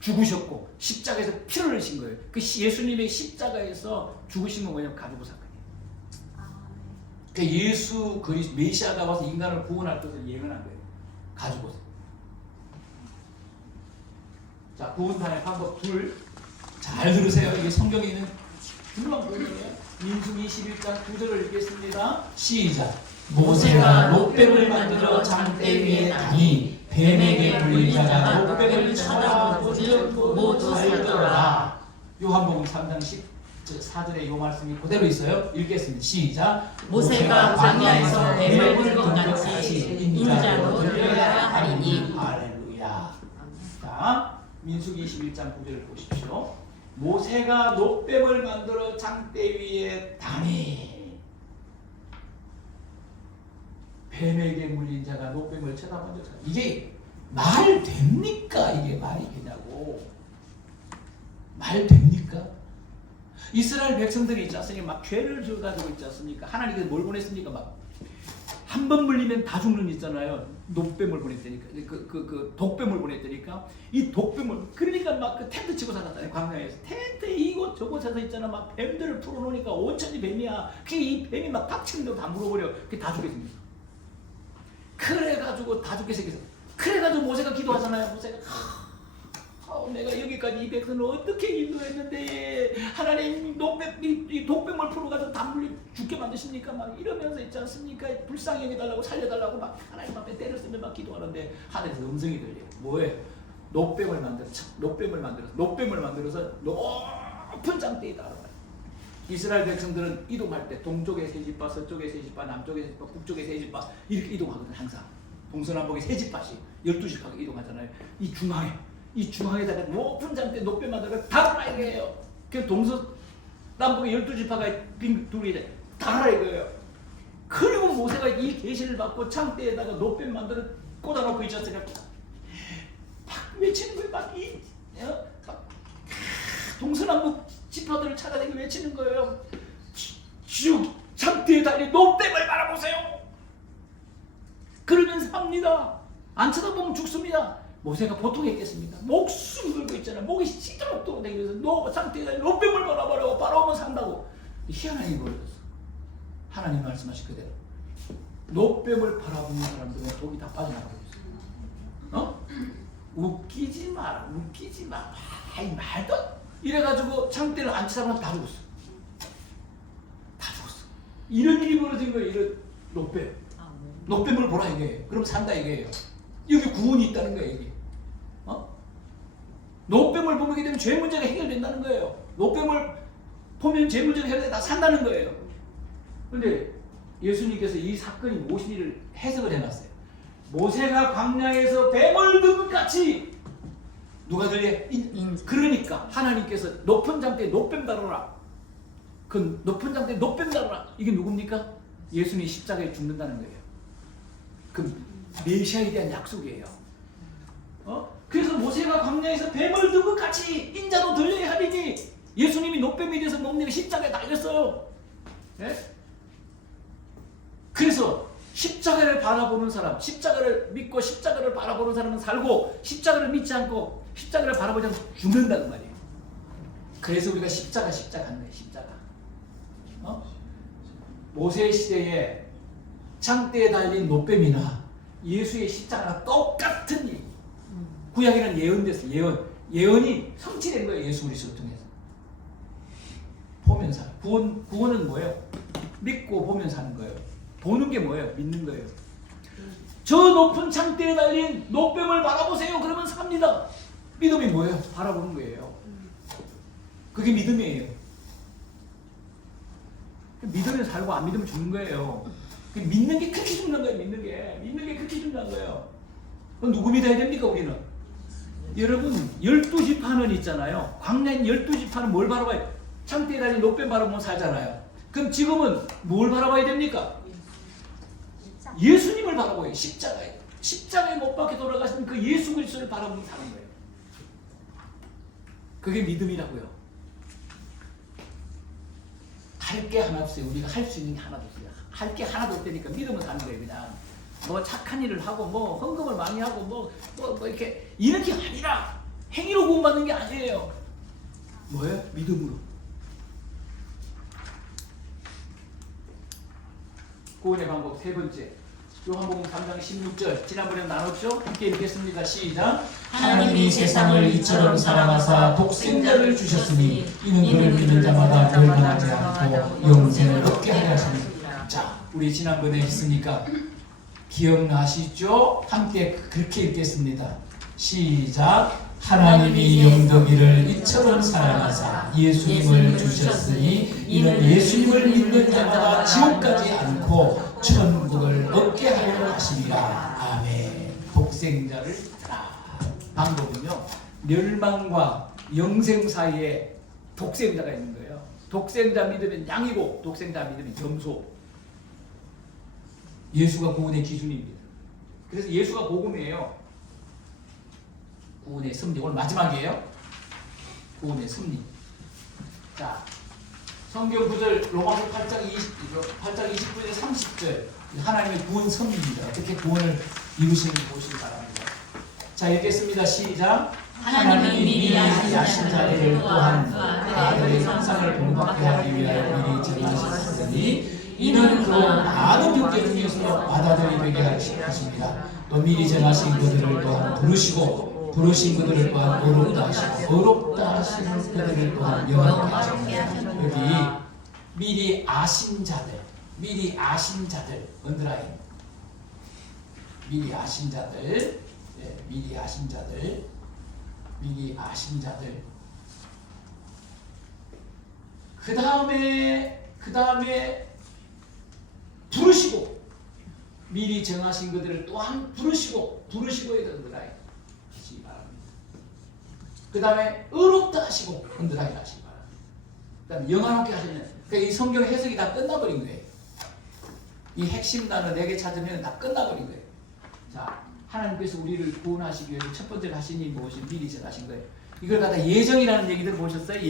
죽으셨고 십자가에서 피를 흘리신 거예요. 그 예수님의 십자가에서 죽으신 건 뭐냐면 가죽옷 사건이에요. 그 예수 그리스도 메시아가 와서 인간을 구원할 것을 예언한 거예요. 가죽옷. 자, 구원판의 방법 둘. 잘 들으세요. 이게 성경에 있는 훌륭한 부분이에요. 민수기 21장 9절을 읽겠습니다. 시작. 모세가 롯뱀을 만들어 장대 위에 다니 뱀에게 물린 자가 롯뱀을 쳐다보지 모두 살더라. 요한복음 3장 14절에 이 말씀이 그대로 있어요. 읽겠습니다. 시작. 모세가 광야에서 뱀을 본 것 같이 인자도 들려야 하리니. 할렐루야. 자, 민수기 21장 9절을 보십시오. 모세가 롯뱀을 만들어 장대 위에 다니 뱀에게 물린 자가 롯뱀을 쳐다본 자. 이게 말 됩니까? 이게 말이 되냐고. 말 됩니까? 이스라엘 백성들이 있지 않습니까? 막 죄를 져가지고 있지 않습니까? 하나님께서 뭘 보냈습니까? 막 한 번 물리면 다 죽는 있잖아요. 녹뱀을 보냈다니까. 그 독뱀을 보냈다니까. 이 독뱀을 그러니까 막 그 텐트 치고 살았잖아요. 광야에서 텐트 이곳 저곳에서 있잖아. 막 뱀들을 풀어놓으니까 온천이 뱀이야. 이 뱀이 막 닥치는 대로 다 물어버려. 그게 다 죽겠습니다. 그래가지고 다 죽게 생겼어. 그래가지고 모세가 기도하잖아요. 모세가 내가 여기까지 이 백성을 어떻게 인도했는데 하나님 이 독뱀을 풀어가지고 다 물리 죽게 만드십니까? 막 이러면서 있지 않습니까? 불쌍히 여겨달라고 살려달라고 막 하나님 앞에 때렸으면 막 기도하는데 하늘에서 음성이 들려요. 뭐예요? 롯뱀을 만들어서 높은 장대에 따라가요. 이스라엘 백성들은 이동할 때 동쪽에 세 지파, 서쪽에 세 지파, 남쪽에 세 지파, 북쪽에 세 지파 이렇게 이동하거든. 항상 동서남북에 세 지파씩 12지파가 이동하잖아요. 이 중앙에다가 높은 장대 높뱀 만들어 달아라 이거예요. 그래서 동서남북에 12지파가 빙 둘이 달아라 이거예요. 그리고 모세가 이 계시를 받고 창대에다가 높뱀 만들어 꽂아놓고 있었으니까 막 외치는 거예요. 막 동서남북 지파들을 찾아다니고 외치는 거예요. 쭉 창대에 달린 높뱀을 바라보세요. 그러면서 합니다. 안 쳐다보면 죽습니다. 모세가 보통 했겠습니다. 목숨 걸고 있잖아요. 목이 시들었도록 다니면서 창대에 달린 높뱀을 바라보면 산다고. 희한한 일이 벌어졌어. 하나님 말씀하신 그대로 높뱀을 바라보는 사람들은 독이 다 빠져나가고 있어. 웃기지 마. 아이 말도 이래가지고 창대를 안 쳐다보면 다 죽었어. 이런 일이 벌어진 거예요. 이런 높뱀을 보라 이게. 그럼 산다 이게요. 여기 구원이 있다는 거예요. 이게. 높뱀을 보게 되면 죄 문제가 해결된다는 거예요. 높뱀을 보면 죄 문제가 해결돼 다 산다는 거예요. 그런데 예수님께서 이 사건이 무엇인지를 해석을 해놨어요. 모세가 광야에서 뱀을 든 것 같이 누가 들려? 그러니까 하나님께서 높은 장대에 높뱀 다루라. 그 높은 장대에 높뱀 다루라. 이게 누굽니까? 예수님이 십자가에 죽는다는 거예요. 그 메시아에 대한 약속이에요. 그래서 모세가 광야에서 뱀을 두고 같이 인자도 들려야 하리니 예수님이 노뱀에 대해서 목내가 십자가에 달렸어요. 예? 그래서 십자가를 바라보는 사람, 십자가를 믿고 십자가를 바라보는 사람은 살고 십자가를 믿지 않고 십자가를 바라보지 않고 죽는다는 말이에요. 그래서 우리가 십자가인 거예요. 십자가. 모세 시대에 창대에 달린 노뱀이나 예수의 십자가랑 똑같은 얘기. 구약에는 예언됐어요. 예언이 성취된 거예요. 예수 그리스도를 통해서. 보면서 구원은 뭐예요? 믿고 보면서 하는 거예요. 보는 게 뭐예요? 믿는 거예요. 저 높은 창대에 달린 노뱀을 바라보세요. 그러면 삽니다. 믿음이 뭐예요? 바라보는 거예요. 그게 믿음이에요. 믿으면 살고 안 믿으면 죽는 거예요. 믿는 게 그렇게 죽는 거예요. 믿는 게 그렇게 죽는 거예요. 그럼 누구 믿어야 됩니까? 우리는? 여러분 12지파는 있잖아요. 광야인 12지파는 뭘 바라봐요? 창대에 달린 노뱀 바라보면 살잖아요. 그럼 지금은 뭘 바라봐야 됩니까? 예수님을 바라봐요. 십자가에 못 박혀 돌아가신 그 예수 그리스도를 바라보면 사는 거예요. 그게 믿음이라고요. 할 게 하나 없어요. 우리가 할 수 있는 게 하나도 없어요. 할 게 하나도 없다니까 믿음은 사는 거예요. 그냥 뭐 착한 일을 하고 뭐 헌금을 많이 하고 뭐 이렇게 이런 게 아니라 행위로 구원받는 게 아니에요. 뭐예요? 믿음으로. 구원의 방법 세 번째. 요한복음 3장 16절 지난번에 나눴죠? 함께 읽겠습니다. 시작. 하나님이 세상을 이처럼 사랑하사 독생자를 주셨으니 이는 그를 믿는 자마다 멸망하지 않고 영생을 얻게 하려 하십니다. 자, 우리 지난번에 했으니까 기억나시죠? 함께 그렇게 읽겠습니다. 시작. 하나님이 영더기를 이처럼 사랑하사 예수님을 주셨으니 이는 예수님을 믿는 자마다 지옥 가지 않고 천국을 얻게 하려 하십니다. 아멘. 독생자를 방법은요, 멸망과 영생 사이에 독생자가 있는 거예요. 독생자 믿으면 양이고 독생자 믿으면 점소. 예수가 구원의 기준입니다. 그래서 예수가 복음이에요. 구원의 섭리. 오늘 마지막이에요. 구원의 섭리. 자, 성경 구절 로마서 8장 29절 30절 하나님의 구원 섭리입니다. 어떻게 구원을 이루시는지 보시기 바랍니다. 자, 읽겠습니다. 시작. 하나님이 미리 아신 자들을 또한 그 아들의 형상을 본받게 하기 위하여 미리 정하셨으니 이는 그 많은 형제 중에서 받아들이 되게 하십니다. 또 미리 정하신 그들을 또한 부르신 그들을 또한 의롭다 하시는 그들을 또한 영원하게 하십니다. 여기 미리 아신 자들 언더라인. 미리 아신 자들, 미리 아신 자들. 그 다음에 부르시고 미리 정하신 그들을 또한 부르시고에 언더라인 하시기 바랍니다. 그 다음에 의롭다 하시고 언더라인 하시기 바랍니다. 그 다음에 영원하게 하시는. 그러니까 이 성경 해석이 다 끝나버린 거예요. 이 핵심 단어 4개 찾으면 다 끝나버린 거예요. 자, 하나님께서 우리를 구원하시기 위해서 첫 번째로 하신 일이 무엇이 미리 정하신 거예요. 이걸 갖다 예정이라는 얘기들 보셨어요?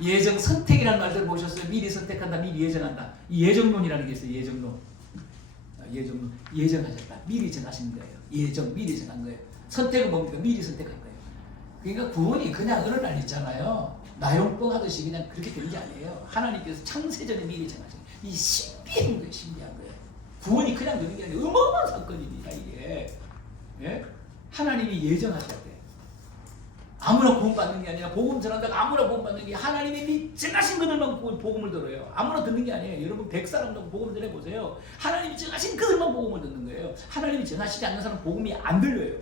예정 선택이라는 말들 보셨어요? 미리 선택한다, 미리 예정한다. 이 예정론이라는 게 있어요. 예정론. 예정하셨다. 미리 정하신 거예요. 미리 정한 거예요. 선택은 뭡니까? 미리 선택한 거예요. 그러니까 구원이 그냥 어느 날 있잖아요. 나용뻥 하듯이 그냥 그렇게 되는 게 아니에요. 하나님께서 창세전에 미리 정하신 거예요. 이 신비한 거예요. 구원이 그냥 되는 게 아니라 어마어마한 사건입니다. 이게. 예? 하나님이 예정하셨대요. 아무나 구원받는 게 아니라 복음 전한다고 아무나 구원받는 게 하나님이 정하신 그들만 복음을 들어요. 아무나 듣는 게 아니에요. 여러분 100사람도 복음 전해보세요. 하나님이 정하신 그들만 복음을 듣는 거예요. 하나님이 정하시지 않는 사람은 복음이 안 들려요.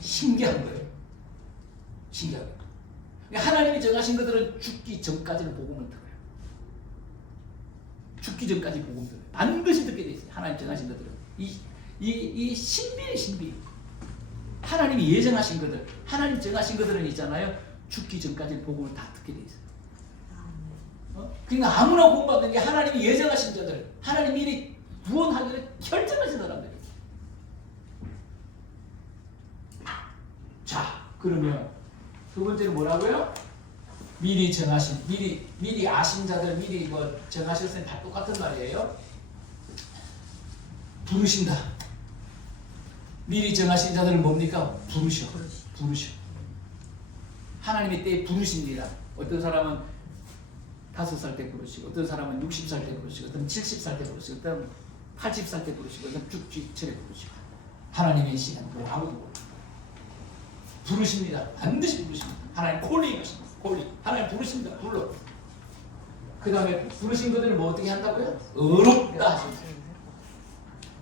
신기한 거예요. 신기한 거예요. 하나님이 정하신 그들은 죽기 전까지는 복음을 들어요. 죽기 전까지 복음 들어요. 반드시 듣게 돼 있어요. 하나님 정하신 것들은 이 신비. 하나님이 예정하신 것들, 하나님 정하신 것들은 있잖아요. 죽기 전까지 복음을 다 듣게 돼 있어요. 그러니까 아무나 구원받는 게 하나님이 예정하신 자들, 하나님이 미리 구원하기를 결정하신 사람들. 자, 그러면 두 번째는 뭐라고요? 미리 정하신, 미리 아신 자들, 미리 뭐 정하셨으니 다 똑같은 말이에요. 부르신다. 미리 정하신 자들을 뭡니까? 부르셔. 하나님의 때에 부르십니다. 어떤 사람은 5살 때 부르시고, 어떤 사람은 60살 때 부르시고, 어떤 70살 때 부르시고, 어떤 80살 때 부르시고, 어떤 쭉쭉처럼 부르시고. 하나님의 시간 뭐 아무도 몰라. 부르십니다. 반드시 부르십니다. 하나님 콜링 하십니다. 콜링. 하나님 부르십니다. 불러. 그 다음에 부르신 것들을 뭐 어떻게 한다고요? 의롭다 하십니다.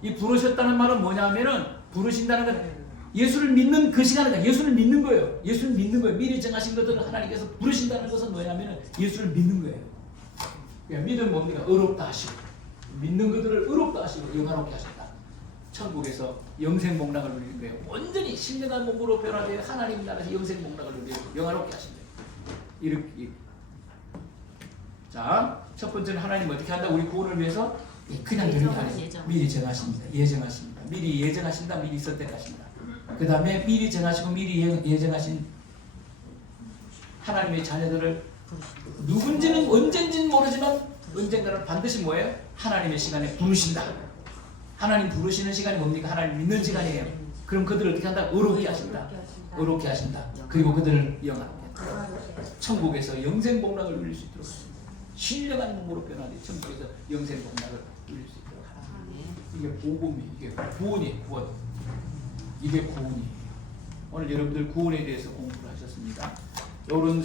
이 부르셨다는 말은 뭐냐면은, 부르신다는 건 예수를 믿는 그 시간에 예수를 믿는 거예요. 예수를 믿는 거예요. 미리 정하신 것들을 하나님께서 부르신다는 것은 뭐냐면은 예수를 믿는 거예요. 그러니까 믿음 뭡니까? 의롭다 하시고, 믿는 것들을 의롭다 하시고 영화롭게 하신다. 천국에서 영생 복락을 누리는 거예요. 온전히 신령한 몸으로 변화되어 하나님 나라에서 영생 복락을 누리고 영화롭게 하신다. 이렇게. 자, 첫 번째는 하나님 어떻게 한다? 우리 구원을 위해서 그냥 되는 게 아니에요. 미리 정하십니다. 예정하십니다. 미리 예정하신다. 미리 선택하신다. 그 다음에 미리 정하시고 미리 예정하신 하나님의 자녀들을 누군지는 언젠지는 모르지만 언젠가는 반드시 뭐예요? 하나님의 시간에 부르신다. 하나님 부르시는 시간이 뭡니까? 하나님 믿는 시간이에요. 그럼 그들을 어떻게 한다? 의롭게 하신다. 의롭게 하신다. 그리고 그들을 영화롭게 한다. 천국에서 영생 복락을 누릴 수 있도록 하신다. 신령한 몸으로 변화돼 천국에서 영생 복락을 누릴 수 있도록 하신다. 이게 복음이, 이게 구원이에요. 구원. 이게 구원이에요. 오늘 여러분들 구원에 대해서 공부를 하셨습니다. 요런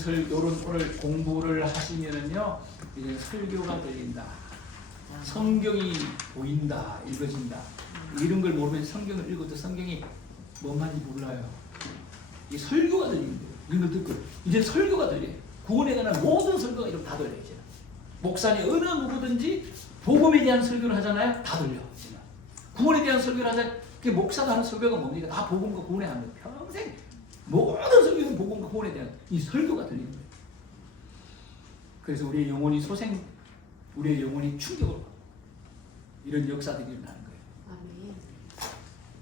오늘 공부를 하시면은요, 이제 설교가 들린다. 성경이 보인다, 읽어진다. 이런 걸 모르면 성경을 읽어도 성경이 뭔 말인지 몰라요. 이 설교가 들리는 거예요. 이런 걸 듣고 이제 설교가 들려요. 구원에 관한 모든 설교가 이렇게 다 들려요. 이제 목사님 어느 누구든지 복음에 대한 설교를 하잖아요. 다 들려. 이제 구원에 대한 설교를 하자. 그 목사가 하는 설교가 뭡니까? 다 복음과 구원에 하는 거예요. 평생 모든 설교는 복음과 구원에 대한 이 설교가 들리는 거예요. 그래서 우리의 영혼이 우리의 영혼이 충격을 받고 이런 역사들이 일어나는 거예요.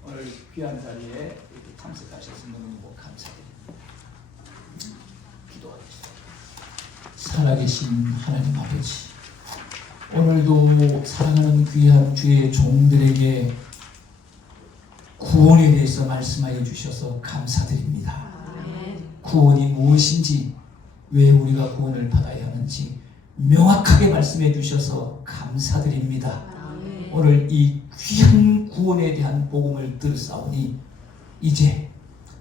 오늘 귀한 자리에 이렇게 참석하셔서 너무너무 감사드립니다. 기도하겠습니다. 살아계신 하나님 아버지, 오늘도 사랑하는 귀한 주의 종들에게 구원에 대해서 말씀하여 주셔서 감사드립니다. 구원이 무엇인지, 왜 우리가 구원을 받아야 하는지 명확하게 말씀해 주셔서 감사드립니다. 오늘 이 귀한 구원에 대한 복음을 들었사오니 이제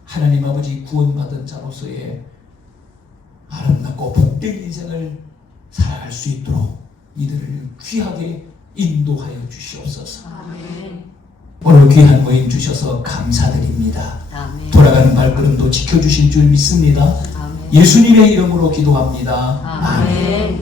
하나님 아버지 구원받은 자로서의 아름답고 복된 인생을 살아갈 수 있도록 이들을 귀하게 인도하여 주시옵소서. 오늘 귀한 모임 주셔서 감사드립니다. 돌아가는 발걸음도 지켜주실 줄 믿습니다. 예수님의 이름으로 기도합니다. 아멘.